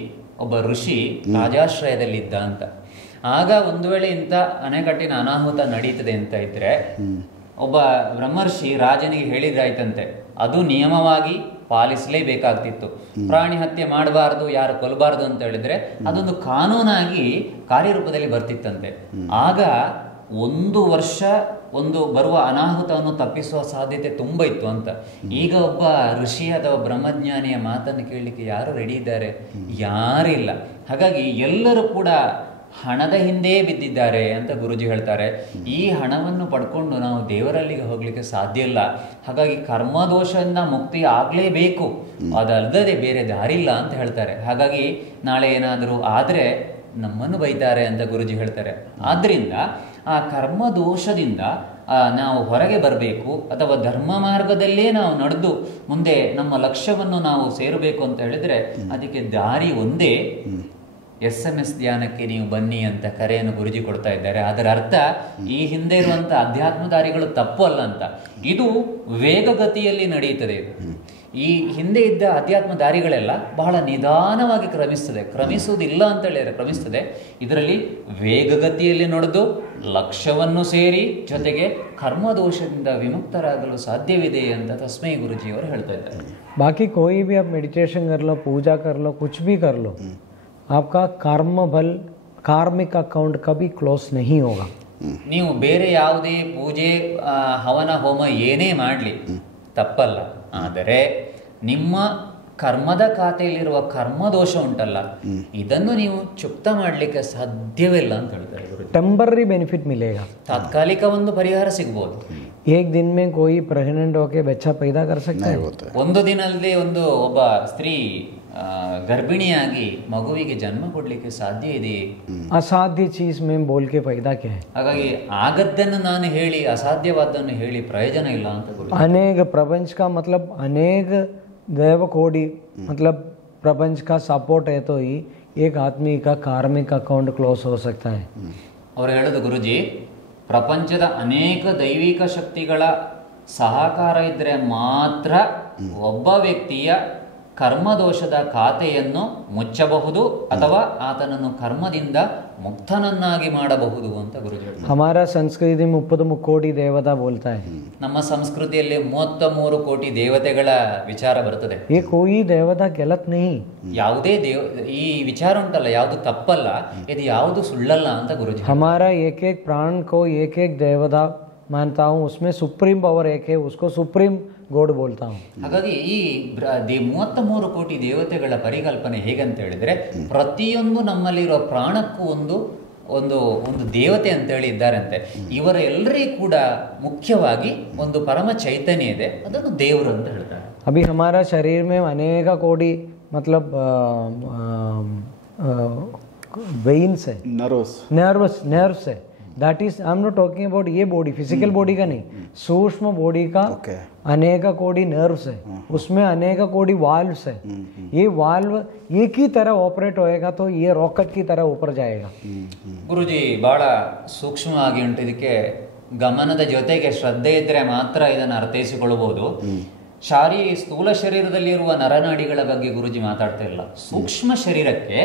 ಒಬ್ಬ ಋಷಿ ರಾಜಾಶ್ರಯದಲ್ಲಿದ್ದ ಅಂತ. ಆಗ ಒಂದು ವೇಳೆ ಇಂಥ ಅಣೆಕಟ್ಟಿನ ಅನಾಹುತ ನಡೀತದೆ ಅಂತ ಇದ್ರೆ ಒಬ್ಬ ಬ್ರಹ್ಮರ್ಷಿ ರಾಜನಿಗೆ ಹೇಳಿದ್ರಾಯ್ತಂತೆ, ಅದು ನಿಯಮವಾಗಿ ಪಾಲಿಸಲೇಬೇಕಾಗ್ತಿತ್ತು. ಪ್ರಾಣಿ ಹತ್ಯೆ ಮಾಡಬಾರ್ದು, ಯಾರು ಕೊಲ್ಲಬಾರ್ದು ಅಂತ ಹೇಳಿದ್ರೆ ಅದೊಂದು ಕಾನೂನಾಗಿ ಕಾರ್ಯರೂಪದಲ್ಲಿ ಬರ್ತಿತ್ತಂತೆ. ಆಗ 1 ವರ್ಷ ಒಂದು ಬರುವ ಅನಾಹುತವನ್ನು ತಪ್ಪಿಸುವ ಸಾಧ್ಯತೆ ತುಂಬ ಇತ್ತು ಅಂತ. ಈಗ ಒಬ್ಬ ಋಷಿ ಅಥವಾ ಬ್ರಹ್ಮಜ್ಞಾನಿಯ ಮಾತನ್ನು ಕೇಳಲಿಕ್ಕೆ ಯಾರು ರೆಡಿ ಇದ್ದಾರೆ? ಯಾರಿಲ್ಲ. ಹಾಗಾಗಿ ಎಲ್ಲರೂ ಕೂಡ ಹಣದ ಹಿಂದೆ ಬಿದ್ದಿದ್ದಾರೆ ಅಂತ ಗುರುಜಿ ಹೇಳ್ತಾರೆ. ಈ ಹಣವನ್ನು ಪಡ್ಕೊಂಡು ನಾವು ದೇವರಲ್ಲಿಗೆ ಹೋಗ್ಲಿಕ್ಕೆ ಸಾಧ್ಯ ಇಲ್ಲ. ಹಾಗಾಗಿ ಕರ್ಮದೋಷದಿಂದ ಮುಕ್ತಿ ಆಗಲೇಬೇಕು, ಅದಲ್ಲದೆ ಬೇರೆ ದಾರಿಲ್ಲ ಅಂತ ಹೇಳ್ತಾರೆ. ಹಾಗಾಗಿ ನಾಳೆ ಏನಾದರೂ ಆದರೆ ನಮ್ಮನ್ನು ಬೈತಾರೆ ಅಂತ ಗುರುಜಿ ಹೇಳ್ತಾರೆ. ಆದ್ದರಿಂದ ಆ ಕರ್ಮದೋಷದಿಂದ ನಾವು ಹೊರಗೆ ಬರಬೇಕು, ಅಥವಾ ಧರ್ಮ ಮಾರ್ಗದಲ್ಲೇ ನಾವು ನಡೆದು ಮುಂದೆ ನಮ್ಮ ಲಕ್ಷ್ಯವನ್ನು ನಾವು ಸೇರಬೇಕು ಅಂತ ಹೇಳಿದ್ರೆ ಅದಕ್ಕೆ ದಾರಿ ಒಂದೇ. SMS ಧ್ಯಾನಕ್ಕೆ ನೀವು ಬನ್ನಿ ಅಂತ ಕರೆಯನ್ನು ಗುರುಜಿ ಕೊಡ್ತಾ ಇದ್ದಾರೆ. ಅದರ ಅರ್ಥ ಈ ಹಿಂದೆ ಇರುವಂಥ ಅಧ್ಯಾತ್ಮ ದಾರಿಗಳು ತಪ್ಪು ಅಲ್ಲ ಅಂತ, ಇದು ವೇಗಗತಿಯಲ್ಲಿ ನಡೆಯುತ್ತದೆ. ಈ ಹಿಂದೆ ಇದ್ದ ಅಧ್ಯಾತ್ಮ ದಾರಿಗಳೆಲ್ಲ ಬಹಳ ನಿಧಾನವಾಗಿ ಕ್ರಮಿಸುವುದಿಲ್ಲ ಅಂತ ಹೇಳಿದರೆ ಕ್ರಮಿಸ್ತದೆ. ಇದರಲ್ಲಿ ವೇಗಗತಿಯಲ್ಲಿ ನಡೆದು ಲಕ್ಷ್ಯವನ್ನು ಸೇರಿ ಜೊತೆಗೆ ಕರ್ಮದೋಷದಿಂದ ವಿಮುಕ್ತರಾಗಲು ಸಾಧ್ಯವಿದೆ ಅಂತ ತಸ್ಮೈ ಗುರುಜಿಯವರು ಹೇಳ್ತಾ ಇದ್ದಾರೆ. बाकी कोई भी आप मेडिटेशन कर लो, पूजा कर लो, कुछ भी कर लो, आपका कर्म बल कार्मिक अकाउंट कभी क्लोज नहीं होगा. ನೀವು ಬೇರೆ ಯಾವುದೇ ಪೂಜೆ ಹವನ ಹೋಮ ಏನೇ ಮಾಡಲಿ ತಪ್ಪಲ್ಲ, ಆದರೆ ನಿಮ್ಮ ಕರ್ಮದ ಖಾತೆಯಲ್ಲಿರುವ ಕರ್ಮದೋಷ ಉಂಟಲ್ಲ, ಇದನ್ನು ನೀವು ಚುಕ್ತ ಮಾಡಲಿಕ್ಕೆ ಸಾಧ್ಯವಿಲ್ಲ ಅಂತ ಹೇಳ್ತಾರೆ. टेम्पररी बेनिफिट मिलेगा, ತಾತ್ಕಾಲಿಕ ಒಂದು ಪರಿಹಾರ ಸಿಗ್ಬೋದು. एक दिन में कोई प्रेग्नेंट होके बच्चा पैदा कर सकता है? ಒಂದು ದಿನದಲ್ಲಿ ಒಬ್ಬ ಸ್ತ್ರೀ ಗರ್ಭಿಣಿಯಾಗಿ ಮಗುವಿಗೆ ಜನ್ಮ ಕೊಡ್ಲಿಕ್ಕೆ ಸಾಧ್ಯ ಇದೆ. ಅಸಾಧ್ಯ ಚೀಸ್ में बोल के पैदा क्या है? ಹಾಗಾಗಿ ಆಗದ್ದನ್ನು ನಾನು ಹೇಳಿ ಅಸಾಧ್ಯವಾದನ್ನು ಹೇಳಿ ಪ್ರಯೋಜನ ಇಲ್ಲ ಅಂತ. अनेक प्रपंच का मतलब अनेक देव कोटि मतलब प्रपंच का सपोर्ट है तो ही एक आदमी का कार्मिक अकाउंट क्लोज हो सकता है. ಅವರು ಹೇಳೋದು ಗುರುಜಿ, ಪ್ರಪಂಚದ ಅನೇಕ ದೈವಿಕ ಶಕ್ತಿಗಳ ಸಹಕಾರ ಇದ್ದರೆ ಮಾತ್ರ ಒಬ್ಬ ವ್ಯಕ್ತಿಯ ಕರ್ಮದೋಷದ ಖಾತೆಯನ್ನು ಮುಚ್ಚಬಹುದು ಅಥವಾ ಆತನನ್ನು ಕರ್ಮದಿಂದ ಮುಕ್ತನನ್ನಾಗಿ ಮಾಡಬಹುದು ಅಂತ ಗುರುಜಿ ಹೇಳ್ತಾರೆ. हमारा संस्कृति में 33 ಕೋಟಿ ದೇವತಾ बोलता है. ನಮ್ಮ ಸಂಸ್ಕೃತಿಯಲ್ಲಿ 33 ಕೋಟಿ ದೇವತೆಗಳ ವಿಚಾರ ಬರ್ತದೆ. ये कोई देवता गलत नहीं, ಯಾವುದೇ ಈ ವಿಚಾರ ಉಂಟಲ್ಲ ಯಾವುದು ತಪ್ಪಲ್ಲ, ಇದು ಯಾವುದು ಸುಳ್ಳಲ್ಲ ಅಂತ ಗುರುಜಿ. हमारा एक एक प्राण को एक एक देवता मानता हूँ, उसमें सुप्रीम पावर एक है, उसको सुप्रीम ಗೋಡ್ बोलता हूँ. ಹಾಗಾಗಿ ಈ 33 ಕೋಟಿ ದೇವತೆಗಳ ಪರಿಕಲ್ಪನೆ ಹೇಗಂತ ಹೇಳಿದ್ರೆ, ಪ್ರತಿಯೊಂದು ನಮ್ಮಲ್ಲಿರುವ ಪ್ರಾಣಕ್ಕೂ ಒಂದು ಒಂದು ಒಂದು ದೇವತೆ ಅಂತೇಳಿ ಇದ್ದಾರಂತೆ. ಇವರ ಎಲ್ಲರಿಗೂ ಕೂಡ ಮುಖ್ಯವಾಗಿ ಒಂದು ಪರಮ ಚೈತನ್ಯ ಇದೆ, ಅದನ್ನು ದೇವರು ಅಂತ ಹೇಳ್ತಾರೆ. अभी हमारा शरीर में अनेक कोटि मतलब वेन्स है, नर्व्स है. That is I am not talking about ये बॉडी, फिजिकल बॉडी का नहीं, सूक्ष्म बॉडी का अनेक कोटि नर्व्स है, उसमें अनेक कोटि वाल्व्स है। ये वाल्व एक ही तरह ऑपरेट होएगा तो ये रॉकेट की तरह ऊपर जाएगा। ಗುರುಜಿ ಬಹಳ ಸೂಕ್ಷ್ಮವಾಗಿ ಉಂಟು. ಇದಕ್ಕೆ ಗಮನದ ಜೊತೆಗೆ ಶ್ರದ್ಧೆ ಇದ್ರೆ ಮಾತ್ರ ಇದನ್ನು ಅರ್ಥೈಸಿಕೊಳ್ಳಬಹುದು. ಸ್ಥೂಲ ಶರೀರದಲ್ಲಿರುವ ನರನಾಡಿಗಳ ಬಗ್ಗೆ ಗುರುಜಿ ಮಾತಾಡ್ತಾ ಇಲ್ಲ. ಸೂಕ್ಷ್ಮ ಶರೀರಕ್ಕೆ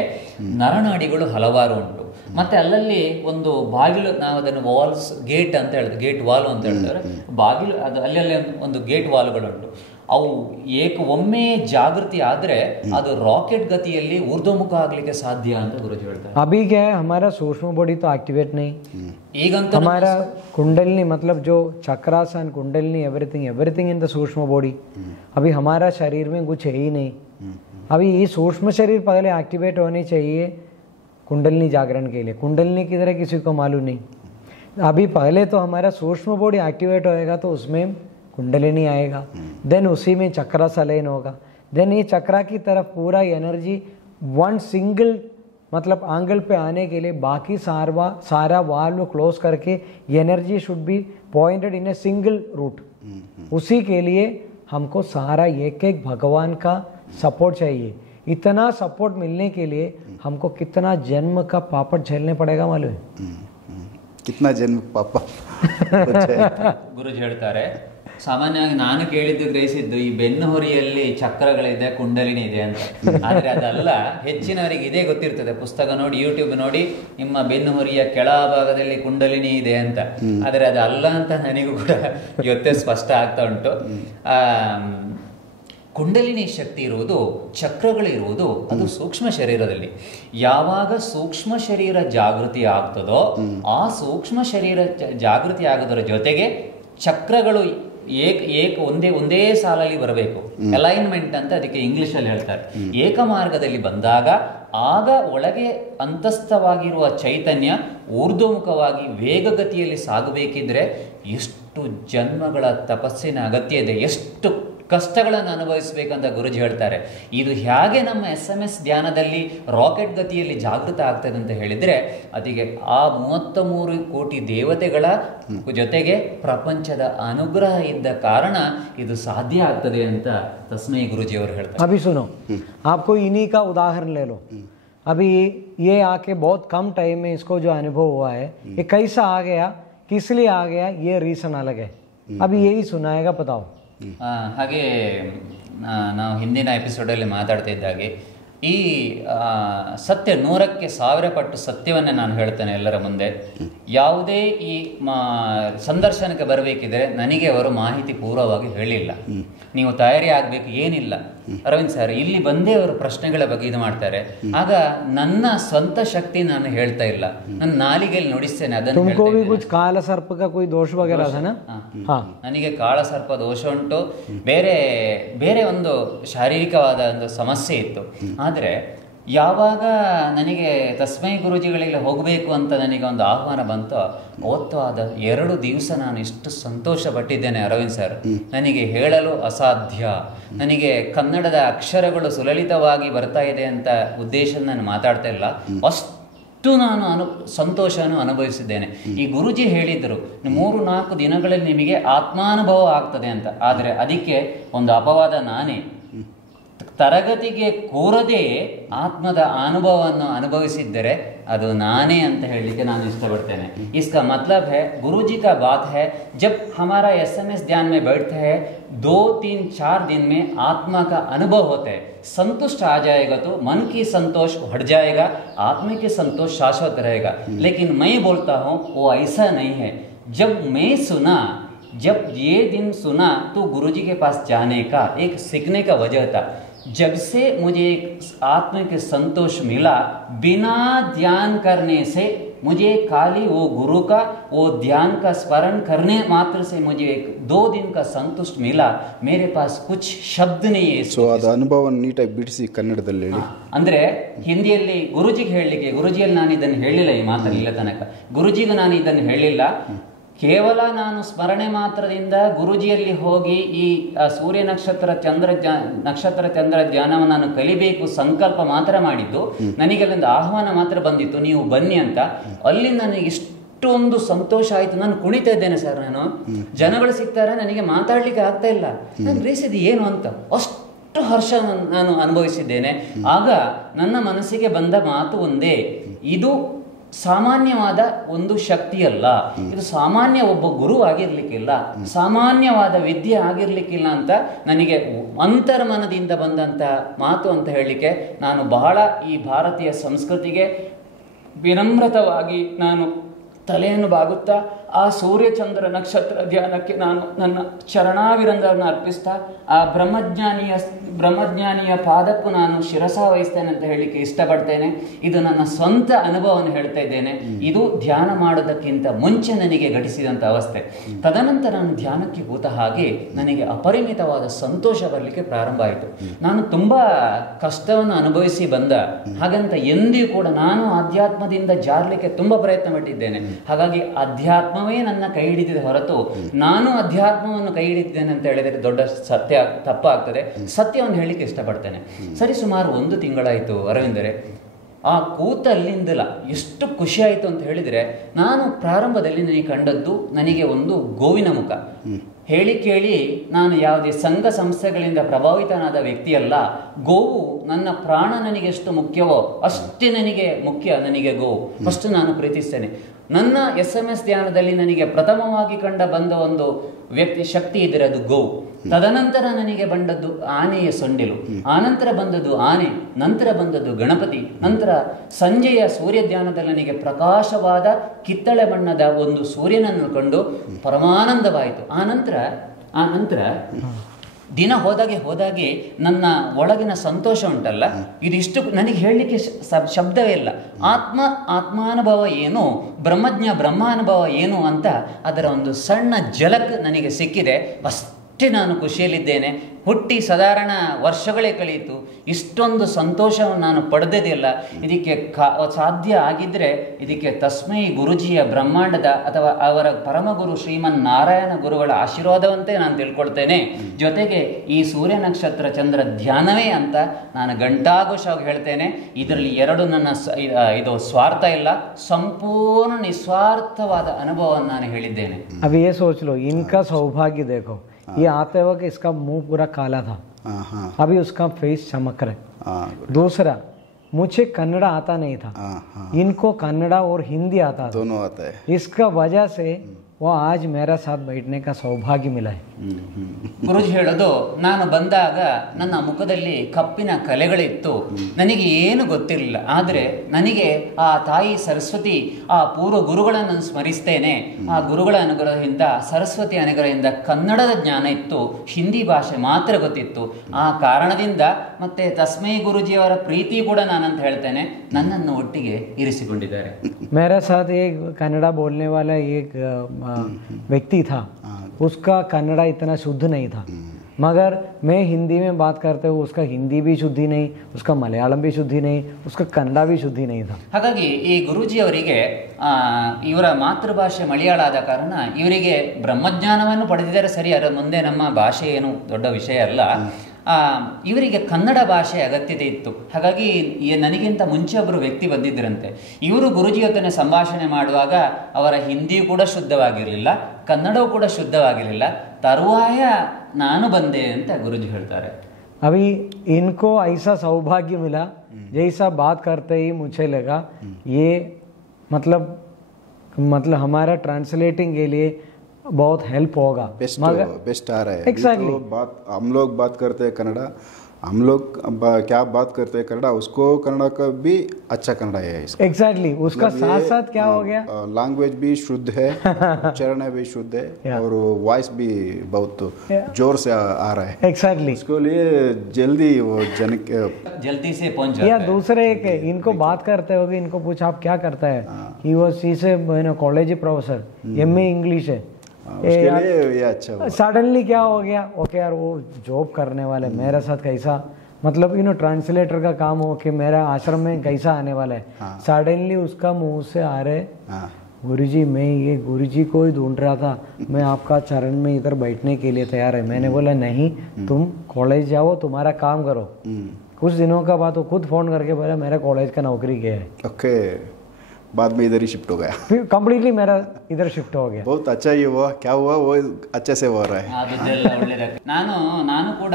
ನರನಾಡಿಗಳು ಹಲವಾರು ಉಂಟು. ಮತ್ತೆ ಅಲ್ಲಲ್ಲಿ ಒಂದು ಬಾಗಿಲು, ನಾವು ಅದನ್ನು ವಾಲ್ಸ್ ಗೇಟ್ ಅಂತ ಹೇಳ್ತಾರೆ, ಗೇಟ್ ವಾಲ್ ಅಂತ ಹೇಳ್ತಾರೆ, ಬಾಗಿಲು, ಅದು ಅಲ್ಲಲ್ಲಿ ಒಂದು ಗೇಟ್ ವಾಲ್ಗಳುಂಟು. ಅವು ಒಮ್ಮೆ ಜಾಗೃತಿ ಆದ್ರೆ ಅದು ರಾಕೆಟ್ ಗತಿಯಲ್ಲಿ ಊರ್ಧ್ವಮುಖ ಆಗ್ಲಿಕ್ಕೆ ಸಾಧ್ಯ ಅಂತ ಗುರುಜಿ ಹೇಳ್ತಾರೆ. अभी क्या है, हमारा सूक्ष्म बॉडी तो एक्टिवेट नहीं, ಈಗಂತ हमारा कुंडलनी मतलब जो चक्रासन कुंडलनी एवरीथिंग इन द सूक्ष्म बॉडी, अभी हमारा शरीर में कुछ है ही नहीं। अभी ये सूक्ष्म शरीर पहले एक्टिवेट होनी चाहिए कुंडलनी जागरण के लिए। कुंडलनी की तरह किसी को मालूम नहीं। अभी पहले तो हमारा सूक्ष्म बॉडी एक्टिवेट होएगा तो उसमें कुंडलिनी आएगा, देन उसी में चक्रा सलेन होगा, देन ये चक्रा की तरफ पूरा एनर्जी वन सिंगल मतलब एंगल पे आने के लिए बाकी सारा वाल्व क्लोज करके energy should be pointed in a single route. उसी के लिए हमको सारा एक एक भगवान का सपोर्ट चाहिए। इतना सपोर्ट मिलने के लिए हमको कितना जन्म का पापड़ झेलने पड़ेगा मालूम है? कितना जन्म पापा ಗುರುಜಿ ಹೇಳ್ತಾರೆ, ಸಾಮಾನ್ಯವಾಗಿ ನಾನು ಕೇಳಿದ್ದು ಗ್ರಹಿಸಿದ್ದು ಈ ಬೆನ್ನು ಹೊರಿಯಲ್ಲಿ ಚಕ್ರಗಳಿದೆ, ಕುಂಡಲಿನಿ ಇದೆ ಅಂತ. ಆದ್ರೆ ಅದಲ್ಲ, ಹೆಚ್ಚಿನವರಿಗೆ ಇದೇ ಗೊತ್ತಿರ್ತದೆ. ಪುಸ್ತಕ ನೋಡಿ, ಯೂಟ್ಯೂಬ್ ನೋಡಿ, ನಿಮ್ಮ ಬೆನ್ನು ಹೊರಿಯ ಕೆಳಭಾಗದಲ್ಲಿ ಕುಂಡಲಿನಿ ಇದೆ ಅಂತ. ಆದ್ರೆ ಅದಲ್ಲ ಅಂತ ನನಗೂ ಕೂಡ ಇವತ್ತೇ ಸ್ಪಷ್ಟ ಆಗ್ತಾ ಉಂಟು. ಕುಂಡಲಿನಿ ಶಕ್ತಿ ಇರುವುದು, ಚಕ್ರಗಳಿರುವುದು ಅದು ಸೂಕ್ಷ್ಮ ಶರೀರದಲ್ಲಿ. ಯಾವಾಗ ಸೂಕ್ಷ್ಮ ಶರೀರ ಜಾಗೃತಿ ಆಗ್ತದೋ ಆ ಸೂಕ್ಷ್ಮ ಶರೀರ ಜಾಗೃತಿ ಆಗೋದರ ಜೊತೆಗೆ ಚಕ್ರಗಳು ಒಂದೇ ಸಾಲಲ್ಲಿ ಬರಬೇಕು. ಅಲೈನ್ಮೆಂಟ್ ಅಂತ ಅದಕ್ಕೆ ಇಂಗ್ಲಿಷಲ್ಲಿ ಹೇಳ್ತಾರೆ. ಏಕ ಮಾರ್ಗದಲ್ಲಿ ಬಂದಾಗ ಆಗ ಒಳಗೆ ಅಂತಸ್ಥವಾಗಿರುವ ಚೈತನ್ಯ ಊರ್ಧ್ವಮುಖವಾಗಿ ವೇಗಗತಿಯಲ್ಲಿ ಸಾಗಬೇಕಿದ್ರೆ ಎಷ್ಟು ಜನ್ಮಗಳ ತಪಸ್ಸಿನ ಅಗತ್ಯ ಇದೆ, ಎಷ್ಟು ಕಷ್ಟಗಳನ್ನು ಅನುಭವಿಸಬೇಕಂತ ಗುರುಜಿ ಹೇಳ್ತಾರೆ. ಇದು ಹೇಗೆ ನಮ್ಮ SMS ಧ್ಯಾನದಲ್ಲಿ ರಾಕೆಟ್ ಗತಿಯಲ್ಲಿ ಜಾಗೃತ ಆಗ್ತದೆ ಅಂತ ಹೇಳಿದರೆ, ಅದಕ್ಕೆ ಆ 33 ಕೋಟಿ ದೇವತೆಗಳ ಜೊತೆಗೆ ಪ್ರಪಂಚದ ಅನುಗ್ರಹ ಇದ್ದ ಕಾರಣ ಇದು ಸಾಧ್ಯ ಆಗ್ತದೆ ಅಂತ ತಸ್ಮೈ ಗುರುಜಿ ಅವರು ಹೇಳ್ತಾರೆ. अभी सुनो, आपको इन्हीं का उदाहरण ले लो. अभी ये आके बहुत कम टाइम में इसको जो अनुभव हुआ है, ये कैसा आ गया, किस लिए आ गया, ये रीजन अलग है. अभी यही सुनाएगा, बताओ. ಹಾಗೆ ನಾವು ಹಿಂದಿನ ಎಪಿಸೋಡಲ್ಲಿ ಮಾತಾಡ್ತಾ ಇದ್ದಾಗೆ ಈ ಸತ್ಯ 100ಕ್ಕೆ 1000 ಪಟ್ಟು ಸತ್ಯವನ್ನೇ ನಾನು ಹೇಳ್ತೇನೆ ಎಲ್ಲರ ಮುಂದೆ. ಯಾವುದೇ ಈ ಸಂದರ್ಶನಕ್ಕೆ ಬರಬೇಕಿದ್ರೆ ನನಗೆ ಅವರು ಮಾಹಿತಿ ಪೂರ್ವವಾಗಿ ಹೇಳಿಲ್ಲ. ನೀವು ತಯಾರಿ ಆಗಬೇಕು, ಏನಿಲ್ಲ. ಅರವಿಂದ್ ಸರ್ ಇಲ್ಲಿ ಬಂದೇ ಅವರು ಪ್ರಶ್ನೆಗಳ ಬಗ್ಗೆ ಇದು ಮಾಡ್ತಾರೆ. ಆಗ ನನ್ನ ಸ್ವಂತ ಶಕ್ತಿ ನಾನು ಹೇಳ್ತಾ ಇಲ್ಲ, ನನ್ನ ನಾಲಿಗೆಯಲ್ಲಿ ನುಡಿಸ್ತೇನೆ. ಅದನ್ನು ಕಾಲ ಸರ್ಪ कोई दोष वगैरह था ना? ನನಗೆ ಕಾಳ ಸರ್ಪ ದೋಷ ಉಂಟು, ಬೇರೆ ಬೇರೆ ಒಂದು ಶಾರೀರಿಕವಾದ ಒಂದು ಸಮಸ್ಯೆ ಇತ್ತು. ಆದರೆ ಯಾವಾಗ ನನಗೆ ತಸ್ಮೈ ಗುರೂಜಿಗಳಿಗೆ ಹೋಗಬೇಕು ಅಂತ ನನಗೆ ಒಂದು ಆಹ್ವಾನ ಬಂತು, ಅವತ್ತು ಆದ 2 ದಿವಸ ನಾನು ಇಷ್ಟು ಸಂತೋಷ ಪಟ್ಟಿದ್ದೇನೆ ಅರವಿಂದ್ ಸರ್, ನನಗೆ ಹೇಳಲು ಅಸಾಧ್ಯ. ನನಗೆ ಕನ್ನಡದ ಅಕ್ಷರಗಳು ಸುಲಲಿತವಾಗಿ ಬರ್ತಾ ಇದೆ ಅಂತ ಉದ್ದೇಶ ನಾನು ಮಾತಾಡ್ತಾ ಇಲ್ಲ, ಅಷ್ಟು ನಾನು ಸಂತೋಷವನ್ನು ಅನುಭವಿಸಿದ್ದೇನೆ. ಈ ಗುರುಜಿ ಹೇಳಿದರು 3-4 ದಿನಗಳಲ್ಲಿ ನಿಮಗೆ ಆತ್ಮಾನುಭವ ಆಗ್ತದೆ ಅಂತ. ಆದರೆ ಅದಕ್ಕೆ ಒಂದು ಅಪವಾದ ನಾನೇ. ತರಗತಿಗೆ ಕೂರದೇ ಆತ್ಮದ ಅನುಭವವನ್ನು ಅನುಭವಿಸಿದ್ದರೆ ಅದು ನಾನೇ ಅಂತ ಹೇಳಲಿಕ್ಕೆ ನಾನು ಇಷ್ಟಪಡ್ತೇನೆ. इसका मतलब है गुरुजी का बात है, जब हमारा SMS ध्यान में बैठते हैं 2-3-4 दिन में आत्मा का अनुभव होता है, संतुष्ट आ जाएगा तो मन की संतोष हट जाएगा, आत्मा की संतोष शाश्वत रहेगा. लेकिन मैं बोलता हूँ वो ऐसा नहीं है. जब मैं सुना, जब ये दिन सुना तो गुरुजी के पास जाने का एक सीखने का वजह था. जब से मुझे एक आत्मा के संतोष मिला, बिना ध्यान करने से मुझे खाली वो गुरु का वो ध्यान का स्मरण करने मात्र से मुझे 2 दिन का संतुष्ट मिला. मेरे पास कुछ शब्द नहीं है. ಸೊ ಅದು ಅನುಭವವನ್ನು ನೀಟಾಗಿ ಬಿಡಿಸಿ ಕನ್ನಡದಲ್ಲಿ ಹೇಳಿ. ಅಂದರೆ ಹಿಂದಿಯಲ್ಲಿ ಗುರುಜಿಗೆ ಹೇಳಲಿಕ್ಕೆ, ಗುರುಜಿಯಲ್ಲಿ ನಾನು ಇದನ್ನು ಹೇಳಿಲ್ಲ, ಈ ಮಾತನ್ನು ಇಲ್ಲ ತನಕ ಗುರುಜಿಗೆ ನಾನು ಇದನ್ನು ಹೇಳಿಲ್ಲ. ಕೇವಲ ನಾನು ಸ್ಮರಣೆ ಮಾತ್ರದಿಂದ ಗುರುಜಿಯಲ್ಲಿ ಹೋಗಿ ಈ ಸೂರ್ಯ ನಕ್ಷತ್ರ ಚಂದ್ರ ಧ್ಯಾನವನ್ನು ನಾನು ಕಲಿಬೇಕು ಸಂಕಲ್ಪ ಮಾತ್ರ ಮಾಡಿದ್ದು. ನನಗೆ ಅಲ್ಲಿಂದ ಆಹ್ವಾನ ಮಾತ್ರ ಬಂದಿತ್ತು, ನೀವು ಬನ್ನಿ ಅಂತ. ಅಲ್ಲಿ ನನಗೆ ಇಷ್ಟು ಅಷ್ಟೊಂದು ಸಂತೋಷ ಆಯಿತು. ನಾನು ಕುಣಿತಾ ಇದ್ದೇನೆ ಸರ್, ನಾನು ಜನಗಳು ಸಿಗ್ತಾರೆ, ನನಗೆ ಮಾತಾಡ್ಲಿಕ್ಕೆ ಆಗ್ತಾ ಇಲ್ಲ, ನಾನು ಗ್ರಹಿಸಿದ್ದು ಏನು ಅಂತ ಅಷ್ಟು ಹರ್ಷ ನಾನು ಅನುಭವಿಸಿದ್ದೇನೆ. ಆಗ ನನ್ನ ಮನಸ್ಸಿಗೆ ಬಂದ ಮಾತು ಒಂದೇ, ಇದು ಸಾಮಾನ್ಯವಾದ ಒಂದು ಶಕ್ತಿಯಲ್ಲ, ಇದು ಸಾಮಾನ್ಯ ಒಬ್ಬ ಗುರು ಆಗಿರ್ಲಿಕ್ಕಿಲ್ಲ, ಸಾಮಾನ್ಯವಾದ ವಿದ್ಯೆ ಆಗಿರ್ಲಿಕ್ಕಿಲ್ಲ ಅಂತ ನನಗೆ ಅಂತರ್ಮನದಿಂದ ಬಂದಂತ ಮಾತು ಅಂತ ಹೇಳಲಿಕ್ಕೆ ನಾನು ಬಹಳ ಈ ಭಾರತೀಯ ಸಂಸ್ಕೃತಿಗೆ ವಿನಮ್ರತವಾಗಿ ನಾನು ತಲೆಯನ್ನು ಬಾಗುತ್ತಾ ಆ ಸೂರ್ಯಚಂದ್ರ ನಕ್ಷತ್ರ ಧ್ಯಾನಕ್ಕೆ ನಾನು ನನ್ನ ಚರಣಾವಿರಂಗವನ್ನು ಅರ್ಪಿಸ್ತಾ ಆ ಬ್ರಹ್ಮಜ್ಞಾನಿಯ ಪಾದಕ್ಕೂ ನಾನು ಶಿರಸ ವಹಿಸ್ತೇನೆ ಅಂತ ಹೇಳಲಿಕ್ಕೆ ಇಷ್ಟಪಡ್ತೇನೆ. ಇದು ನನ್ನ ಸ್ವಂತ ಅನುಭವವನ್ನು ಹೇಳ್ತಾ ಇದ್ದೇನೆ. ಇದು ಧ್ಯಾನ ಮಾಡೋದಕ್ಕಿಂತ ಮುಂಚೆ ನನಗೆ ಘಟಿಸಿದಂಥ ಅವಸ್ಥೆ. ತದನಂತರ ನಾನು ಧ್ಯಾನಕ್ಕೆ ಕೂತ ಹಾಗೆ ನನಗೆ ಅಪರಿಮಿತವಾದ ಸಂತೋಷ ಬರಲಿಕ್ಕೆ ಪ್ರಾರಂಭ ಆಯಿತು. ನಾನು ತುಂಬ ಕಷ್ಟವನ್ನು ಅನುಭವಿಸಿ ಬಂದ ಹಾಗಂತ ಎಂದಿಗೂ ಕೂಡ ನಾನು ಆಧ್ಯಾತ್ಮದಿಂದ ಜಾರಲಿಕ್ಕೆ ತುಂಬ ಪ್ರಯತ್ನ ಪಟ್ಟಿದ್ದೇನೆ. ಹಾಗಾಗಿ ಅಧ್ಯಾತ್ಮವೇ ನನ್ನ ಕೈ ಹಿಡಿದಿದೆ ಹೊರತು ನಾನು ಅಧ್ಯಾತ್ಮವನ್ನು ಕೈ ಹಿಡಿದಿದ್ದೇನೆ ಅಂತ ಹೇಳಿದರೆ ದೊಡ್ಡ ತಪ್ಪಾಗ್ತದೆ. ಸತ್ಯವನ್ನು ಹೇಳಲಿಕ್ಕೆ ಇಷ್ಟಪಡ್ತೇನೆ. ಸರಿ, ಸುಮಾರು 1 ತಿಂಗಳಾಯಿತು ಅರವಿಂದರೆ. ಆ ಕೂತಲ್ಲಿಂದಲ ಎಷ್ಟು ಖುಷಿ ಆಯಿತು ಅಂತ ಹೇಳಿದರೆ, ನಾನು ಪ್ರಾರಂಭದಲ್ಲಿ ನನಗೆ ಕಂಡದ್ದು ನನಗೆ ಒಂದು ಗೋವಿನ ಮುಖ. ಹೇಳಿ ಕೇಳಿ ನಾನು ಯಾವುದೇ ಸಂಘ ಸಂಸ್ಥೆಗಳಿಂದ ಪ್ರಭಾವಿತನಾದ ವ್ಯಕ್ತಿಯಲ್ಲ. ಗೋವು ನನ್ನ ಪ್ರಾಣ ನನಗೆ ಎಷ್ಟು ಮುಖ್ಯವೋ ಅಷ್ಟೇ ನನಗೆ ಮುಖ್ಯ. ನನಗೆ ಗೋವು ಅಷ್ಟು ನಾನು ಪ್ರೀತಿಸ್ತೇನೆ. ನನ್ನ SMS ಧ್ಯಾನದಲ್ಲಿ ನನಗೆ ಪ್ರಥಮವಾಗಿ ಬಂದ ಒಂದು ವ್ಯಕ್ತಿ ಶಕ್ತಿ ಇದ್ದರೆ ಅದು ಗೋವು. ತದನಂತರ ನನಗೆ ಬಂದದ್ದು ಆನೆಯ ಸೊಂಡಿಲು, ಆನಂತರ ಬಂದದ್ದು ಆನೆ, ನಂತರ ಬಂದದ್ದು ಗಣಪತಿ, ನಂತರ ಸಂಜೆಯ ಸೂರ್ಯ ಧ್ಯಾನದಲ್ಲಿ ನನಗೆ ಪ್ರಕಾಶವಾದ ಕಿತ್ತಳೆ ಬಣ್ಣದ ಒಂದು ಸೂರ್ಯನನ್ನು ಕಂಡು ಪರಮಾನಂದವಾಯಿತು. ಆನಂತರ ದಿನ ಹೋದಾಗೆ ನನ್ನ ಒಳಗಿನ ಸಂತೋಷ ಉಂಟಲ್ಲ, ಇದಿಷ್ಟು ನನಗೆ ಹೇಳಲಿಕ್ಕೆ ಶಬ್ದವೇ ಇಲ್ಲ. ಆತ್ಮಾನುಭವ ಏನು, ಬ್ರಹ್ಮಾನುಭವ ಏನು ಅಂತ ಅದರ ಒಂದು ಸಣ್ಣ ಝಲಕ್ ನನಗೆ ಸಿಕ್ಕಿದೆ. ಅಷ್ಟೇ ನಾನು ಖುಷಿಯಲ್ಲಿದ್ದೇನೆ. ಹುಟ್ಟಿ ಸಾಧಾರಣ ವರ್ಷಗಳೇ ಕಳೆಯಿತು, ಇಷ್ಟೊಂದು ಸಂತೋಷವನ್ನು ನಾನು ಪಡೆದಿಲ್ಲ. ಇದಕ್ಕೆ ಸಾಧ್ಯ ಆಗಿದ್ದರೆ ಇದಕ್ಕೆ ತಸ್ಮೈ ಗುರುಜಿಯ ಬ್ರಹ್ಮಾಂಡದ ಅಥವಾ ಅವರ ಪರಮಗುರು ಶ್ರೀಮನ್ ನಾರಾಯಣ ಗುರುಗಳ ಆಶೀರ್ವಾದವಂತೆ ನಾನು ತಿಳ್ಕೊಳ್ತೇನೆ. ಜೊತೆಗೆ ಈ ಸೂರ್ಯ ನಕ್ಷತ್ರ ಚಂದ್ರ ಧ್ಯಾನವೇ ಅಂತ ನಾನು ಗಂಟಾಘೋಷವಾಗಿ ಹೇಳ್ತೇನೆ. ಇದರಲ್ಲಿ ಎರಡು ನನ್ನ ಇದು ಸ್ವಾರ್ಥ ಇಲ್ಲ, ಸಂಪೂರ್ಣ ನಿಸ್ವಾರ್ಥವಾದ ಅನುಭವವನ್ನು ನಾನು ಹೇಳಿದ್ದೇನೆ. अब ये सोच लो, इनका सौभाग्य देखो, ये आते वक्त इसका मुंह पूरा काला था, अभी उसका फेस चमक रहा है. दूसरा, मुझे कन्नड़ा आता नहीं था, इनको कन्नड़ा और हिंदी आता था, दोनों आता है. इसका वजह से वो आज मेरा साथ बैठने का सौभाग्य मिला है. ಗುರುಜಿ ಹೇಳೋದು, ನಾನು ಬಂದಾಗ ನನ್ನ ಮುಖದಲ್ಲಿ ಕಪ್ಪಿನ ಕಲೆಗಳಿತ್ತು, ನನಗೆ ಏನು ಗೊತ್ತಿರಲಿಲ್ಲ. ಆದರೆ ನನಗೆ ಆ ತಾಯಿ ಸರಸ್ವತಿ, ಆ ಪೂರ್ವ ಗುರುಗಳನ್ನು ಸ್ಮರಿಸ್ತೇನೆ. ಆ ಗುರುಗಳ ಅನುಗ್ರಹದಿಂದ, ಸರಸ್ವತಿ ಅನುಗ್ರಹದಿಂದ ಕನ್ನಡದ ಜ್ಞಾನ ಇತ್ತು, ಹಿಂದಿ ಭಾಷೆ ಮಾತ್ರ ಗೊತ್ತಿತ್ತು. ಆ ಕಾರಣದಿಂದ ಮತ್ತೆ ತಸ್ಮೈ ಗುರುಜಿಯವರ ಪ್ರೀತಿ ಕೂಡ ನಾನಂತ ಹೇಳ್ತೇನೆ, ನನ್ನನ್ನು ಒಟ್ಟಿಗೆ ಇರಿಸಿಕೊಂಡಿದ್ದಾರೆ. मेरे साथ एक कन्नड़ा बोलने वाला एक व्यक्ति था, उसका कन्नड़ा इतना शुद्ध नहीं था, मगर मैं हिंदी में बात करते हुए उसका हिंदी भी शुद्धि नहीं, उसका मलयालम भी शुद्धि नहीं, उसका कन्नड़ा भी शुद्धि नहीं था. ಹಾಗಾಗಿ ಈ ಗುರೂಜಿಯವರಿಗೆ ಇವರ ಮಾತೃಭಾಷೆ ಮಲಯಾಳ ಆದ ಕಾರಣ ಇವರಿಗೆ ಬ್ರಹ್ಮಜ್ಞಾನವನ್ನು ಪಡೆದಿದ್ದಾರೆ. ಸರಿ, ಅದರ ಮುಂದೆ ನಮ್ಮ ಭಾಷೆ ಏನು ದೊಡ್ಡ ವಿಷಯ ಅಲ್ಲ. ಇವರಿಗೆ ಕನ್ನಡ ಭಾಷೆ ಅಗತ್ಯತೆ ಇತ್ತು. ಹಾಗಾಗಿ ನನಗಿಂತ ಮುಂಚೆ ಒಬ್ಬರು ವ್ಯಕ್ತಿ ಬಂದಿದ್ದರಂತೆ. ಇವರು ಗುರುಜಿ ಜೊತೆ ಸಂಭಾಷಣೆ ಮಾಡುವಾಗ ಅವರ ಹಿಂದಿಯೂ ಕೂಡ ಶುದ್ಧವಾಗಿರಲಿಲ್ಲ, ಕನ್ನಡವೂ ಕೂಡ ಶುದ್ಧವಾಗಿರಲಿಲ್ಲ. ತರುವಾಯ ನಾನು ಬಂದೆ ಅಂತ ಗುರುಜಿ ಹೇಳ್ತಾರೆ. अभी इनको ऐसा सौभाग्य मिला, जैसा बात करते ही मुझे लगा ये मतलब हमारा ट्रांसलेटिंग के लिए बहुत हेल्प होगा. बेस्ट आ रहा है. Exactly. तो हम लोग बात करते हैं कन्नड़ा, हम लोग क्या बात करते हैं कन्नड़ा, उसको कन्नड़ा का भी अच्छा कन्नड़ा है इसका. एग्जैक्टली उसका साथ साथ क्या हो गया, लैंग्वेज भी शुद्ध है, उच्चारण भी शुद्ध है, और वॉइस भी बहुत जोर से आ रहा है. एग्जैक्टली इसको लिए जल्दी वो जल्दी से पहुंच जाता या है. दूसरे एक इनको बात करते होगे, इनको पूछा आप क्या करता है, ही वॉज से कॉलेज प्रोफेसर, MA इंग्लिश है. उसके लिए ये अच्छा हुआ. सडनली क्या हो गया, ओके यार वो जॉब करने वाले मेरे साथ कैसा, मतलब ट्रांसलेटर का काम हो कि मेरा आश्रम में कैसा आने वाला है. सडनली उसका मुंह से आ रहे, गुरुजी मैं ये गुरुजी को ही ढूंढ रहा था, मैं आपका चरण में इधर बैठने के लिए तैयार है. मैंने बोला नहीं, तुम कॉलेज जाओ, तुम्हारा काम करो. कुछ दिनों का बाद वो खुद फोन करके बोला मेरा कॉलेज का नौकरी क्या है. ओके, बाद में इधर ही शिफ्ट हो गया। फिर कंप्लीटली मेरा इधर शिफ्ट हो गया। बहुत अच्छा ही हुआ, क्या हुआ वो अच्छे से हो रहा है। ಅದೆಲ್ಲ ಒಳ್ಳೇದಾಗ್ತದೆ. ನಾನು ಕೂಡ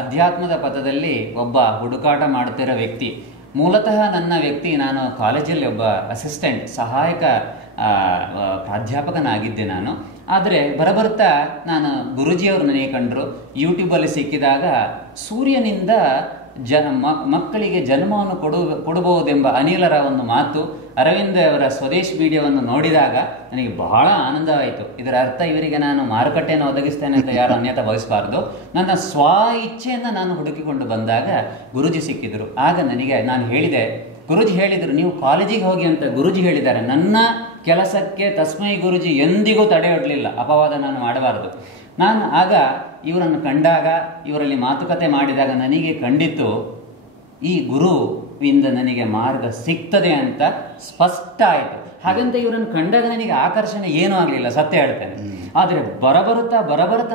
ಅಧ್ಯಾತ್ಮದ ಪಥದಲ್ಲಿ ಒಬ್ಬ ಹುಡುಕಾಟ ಮಾಡ್ತಿರೋ ವ್ಯಕ್ತಿ. ಮೂಲತಃ ನನ್ನ ವ್ಯಕ್ತಿ, ನಾನು ಕಾಲೇಜಲ್ಲಿ ಒಬ್ಬ ಅಸಿಸ್ಟೆಂಟ್ ಸಹಾಯಕ ಪ್ರಾಧ್ಯಾಪಕನಾಗಿದ್ದೆ ನಾನು. ಆದರೆ ಬರಬರ್ತಾ ನಾನು ಗುರುಜಿಯವರು ನನಗೆ ಕಂಡರು. ಯೂಟ್ಯೂಬಲ್ಲಿ ಸಿಕ್ಕಿದಾಗ ಸೂರ್ಯನಿಂದ ಮಕ್ಕಳಿಗೆ ಜನ್ಮವನ್ನು ಕೊಡಬಹುದೆಂಬ ಅನಿಲರ ಒಂದು ಮಾತು, ಅರವಿಂದ್ ಅವರ ಸ್ವದೇಶ್ ವಿಡಿಯೋವನ್ನು ನೋಡಿದಾಗ ನನಗೆ ಬಹಳ ಆನಂದವಾಯಿತು. ಇದರ ಅರ್ಥ ಇವರಿಗೆ ನಾನು ಮಾರುಕಟ್ಟೆಯನ್ನು ಒದಗಿಸ್ತೇನೆ ಅಂತ ಯಾರು ಅನ್ಯತಾ ಭಾವಿಸಬಾರ್ದು. ನನ್ನ ಸ್ವ ಇಚ್ಛೆಯನ್ನು ನಾನು ಹುಡುಕಿಕೊಂಡು ಬಂದಾಗ ಗುರುಜಿ ಸಿಕ್ಕಿದ್ರು. ಆಗ ನಾನು ಹೇಳಿದೆ, ಗುರುಜಿ ಹೇಳಿದರು ನೀವು ಕಾಲೇಜಿಗೆ ಹೋಗಿ ಅಂತ ಗುರುಜಿ ಹೇಳಿದ್ದಾರೆ. ನನ್ನ ಕೆಲಸಕ್ಕೆ ತಸ್ಮೈ ಗುರುಜಿ ಎಂದಿಗೂ ತಡೆಯೊಡ್ಲಿಲ್ಲ, ಅಪವಾದ ನಾನು ಮಾಡಬಾರದು. ನಾನು ಆಗ ಇವರನ್ನು ಕಂಡಾಗ, ಇವರಲ್ಲಿ ಮಾತುಕತೆ ಮಾಡಿದಾಗ ನನಗೆ ಕಂಡಿತು ಈ ಗುರುವಿಂದ ನನಗೆ ಮಾರ್ಗ ಸಿಗ್ತದೆ ಅಂತ ಸ್ಪಷ್ಟ ಆಯಿತು. ಹಾಗಂತ ಇವರನ್ನು ಕಂಡಾಗ ನನಗೆ ಆಕರ್ಷಣೆ ಏನೂ ಆಗಲಿಲ್ಲ, ಸತ್ಯ ಹೇಳ್ತೇನೆ. ಆದರೆ ಬರಬರುತ್ತಾ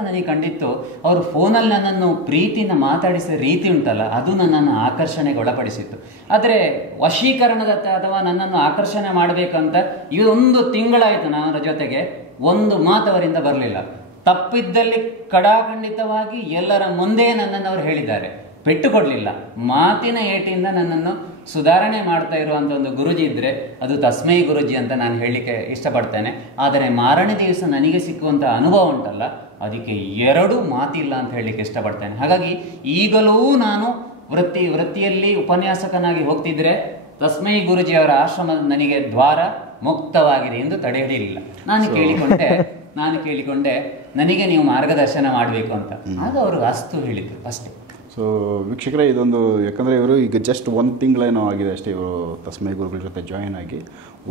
ನನಗೆ ಕಂಡಿತ್ತು ಅವರು ಫೋನಲ್ಲಿ ನನ್ನನ್ನು ಪ್ರೀತಿಯಿಂದ ಮಾತಾಡಿಸಿದ ರೀತಿ ಉಂಟಲ್ಲ, ಅದು ನನ್ನನ್ನು ಆಕರ್ಷಣೆಗೆ ಒಳಪಡಿಸಿತ್ತು. ಆದರೆ ವಶೀಕರಣದತ್ತ ಅಥವಾ ನನ್ನನ್ನು ಆಕರ್ಷಣೆ ಮಾಡಬೇಕಂತ ಇದೊಂದು ತಿಂಗಳಾಯಿತು ಅವರ ಜೊತೆಗೆ, ಒಂದು ಮಾತು ಅವರಿಂದ ಬರಲಿಲ್ಲ. ತಪ್ಪಿದ್ದಲ್ಲಿ ಕಡಾಖಂಡಿತವಾಗಿ ಎಲ್ಲರ ಮುಂದೆ ನನ್ನನ್ನು ಅವರು ಹೇಳಿದ್ದಾರೆ, ಪೆಟ್ಟು ಕೊಡಲಿಲ್ಲ. ಮಾತಿನ ಏಟಿಂದ ನನ್ನನ್ನು ಸುಧಾರಣೆ ಮಾಡ್ತಾ ಇರುವಂಥ ಒಂದು ಗುರುಜಿ ಇದ್ದರೆ ಅದು ತಸ್ಮೈ ಗುರುಜಿ ಅಂತ ನಾನು ಹೇಳಲಿಕ್ಕೆ ಇಷ್ಟಪಡ್ತೇನೆ. ಆದರೆ ಮಾರನೇ ದಿವಸ ನನಗೆ ಸಿಕ್ಕುವಂಥ ಅನುಭವ ಉಂಟಲ್ಲ, ಅದಕ್ಕೆ ಎರಡು ಮಾತಿಲ್ಲ ಅಂತ ಹೇಳಲಿಕ್ಕೆ ಇಷ್ಟಪಡ್ತೇನೆ. ಹಾಗಾಗಿ ಈಗಲೂ ನಾನು ವೃತ್ತಿಯಲ್ಲಿ ಉಪನ್ಯಾಸಕನಾಗಿ ಹೋಗ್ತಿದ್ರೆ ತಸ್ಮೈ ಗುರುಜಿಯವರ ಆಶ್ರಮ ನನಗೆ ದ್ವಾರ ಮುಕ್ತವಾಗಿದೆ ಎಂದು ತಡೆ ಹಿಡಿಯಲಿಲ್ಲ. ನಾನು ಕೇಳಿಕೊಂಡೆ ನನಗೆ ನೀವು ಮಾರ್ಗದರ್ಶನ ಮಾಡಬೇಕು ಅಂತ. ಆಗ ಅವರು ಅಸ್ತು ಹೇಳಿದ್ರು ಅಷ್ಟೇ. ಸೊ ವೀಕ್ಷಕರೇ, ಇದೊಂದು ಯಾಕಂದರೆ ಇವರು ಈಗ ಜಸ್ಟ್ 1 ತಿಂಗಳೇನೋ ಆಗಿದೆ ಅಷ್ಟೇ ಇವರು ತಸ್ಮೈ ಗುರುಗಳ ಜೊತೆ ಜಾಯಿನ್ ಆಗಿ.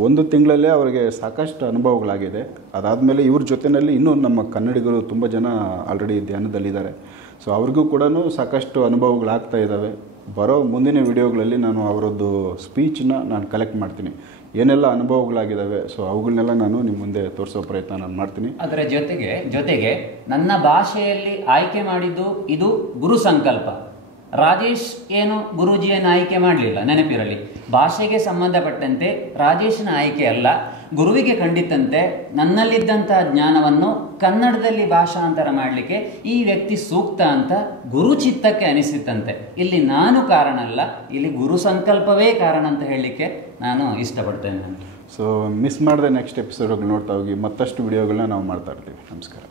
1 ತಿಂಗಳಲ್ಲೇ ಅವರಿಗೆ ಸಾಕಷ್ಟು ಅನುಭವಗಳಾಗಿದೆ. ಅದಾದಮೇಲೆ ಇವ್ರ ಜೊತೆಯಲ್ಲಿ ಇನ್ನೂ ನಮ್ಮ ಕನ್ನಡಿಗರು ತುಂಬ ಜನ ಆಲ್ರೆಡಿ ಧ್ಯಾನದಲ್ಲಿದ್ದಾರೆ. ಸೊ ಅವ್ರಿಗೂ ಕೂಡ ಸಾಕಷ್ಟು ಅನುಭವಗಳಾಗ್ತಾ ಇದ್ದಾವೆ. ಬರೋ ಮುಂದಿನ ವಿಡಿಯೋಗಳಲ್ಲಿ ನಾನು ಅವರದ್ದು ಸ್ಪೀಚನ್ನ ನಾನು ಕಲೆಕ್ಟ್ ಮಾಡ್ತೀನಿ, ಏನೆಲ್ಲ ಅನುಭವಗಳಾಗಿದ್ದಾವೆ. ಸೊ ಅವುಗಳನ್ನೆಲ್ಲ ನಾನು ನಿಮ್ಮ ಮುಂದೆ ತೋರಿಸೋ ಪ್ರಯತ್ನ ನಾನು ಮಾಡ್ತೀನಿ. ಅದರ ಜೊತೆಗೆ ನನ್ನ ಭಾಷೆಯಲ್ಲಿ ಆಯ್ಕೆ ಮಾಡಿದ್ದು ಇದು ಗುರು ಸಂಕಲ್ಪ. ರಾಜೇಶ್ ಏನು ಗುರೂಜಿಯನ್ನು ಆಯ್ಕೆ ಮಾಡಲಿಲ್ಲ, ನೆನಪಿರಲಿ. ಭಾಷೆಗೆ ಸಂಬಂಧಪಟ್ಟಂತೆ ರಾಜೇಶನ ಆಯ್ಕೆ ಅಲ್ಲ, ಗುರುವಿಗೆ ಕಂಡಿತಂತೆ ನನ್ನಲ್ಲಿದ್ದಂಥ ಜ್ಞಾನವನ್ನು ಕನ್ನಡದಲ್ಲಿ ಭಾಷಾಂತರ ಮಾಡಲಿಕ್ಕೆ ಈ ವ್ಯಕ್ತಿ ಸೂಕ್ತ ಅಂತ ಗುರು ಚಿತ್ತಕ್ಕೆ ಅನಿಸಿತ್ತಂತೆ. ಇಲ್ಲಿ ನಾನು ಕಾರಣ ಅಲ್ಲ, ಇಲ್ಲಿ ಗುರು ಸಂಕಲ್ಪವೇ ಕಾರಣ ಅಂತ ಹೇಳಲಿಕ್ಕೆ ನಾನು ಇಷ್ಟಪಡ್ತೇನೆ. ಸೊ ಮಿಸ್ ಮಾಡದೆ ನೆಕ್ಸ್ಟ್ ಎಪಿಸೋಡ್ಗಳು ನೋಡ್ತಾ ಹೋಗಿ. ಮತ್ತಷ್ಟು ವಿಡಿಯೋಗಳನ್ನ ನಾವು ಮಾಡ್ತಾ ಇರ್ತೀವಿ. ನಮಸ್ಕಾರ.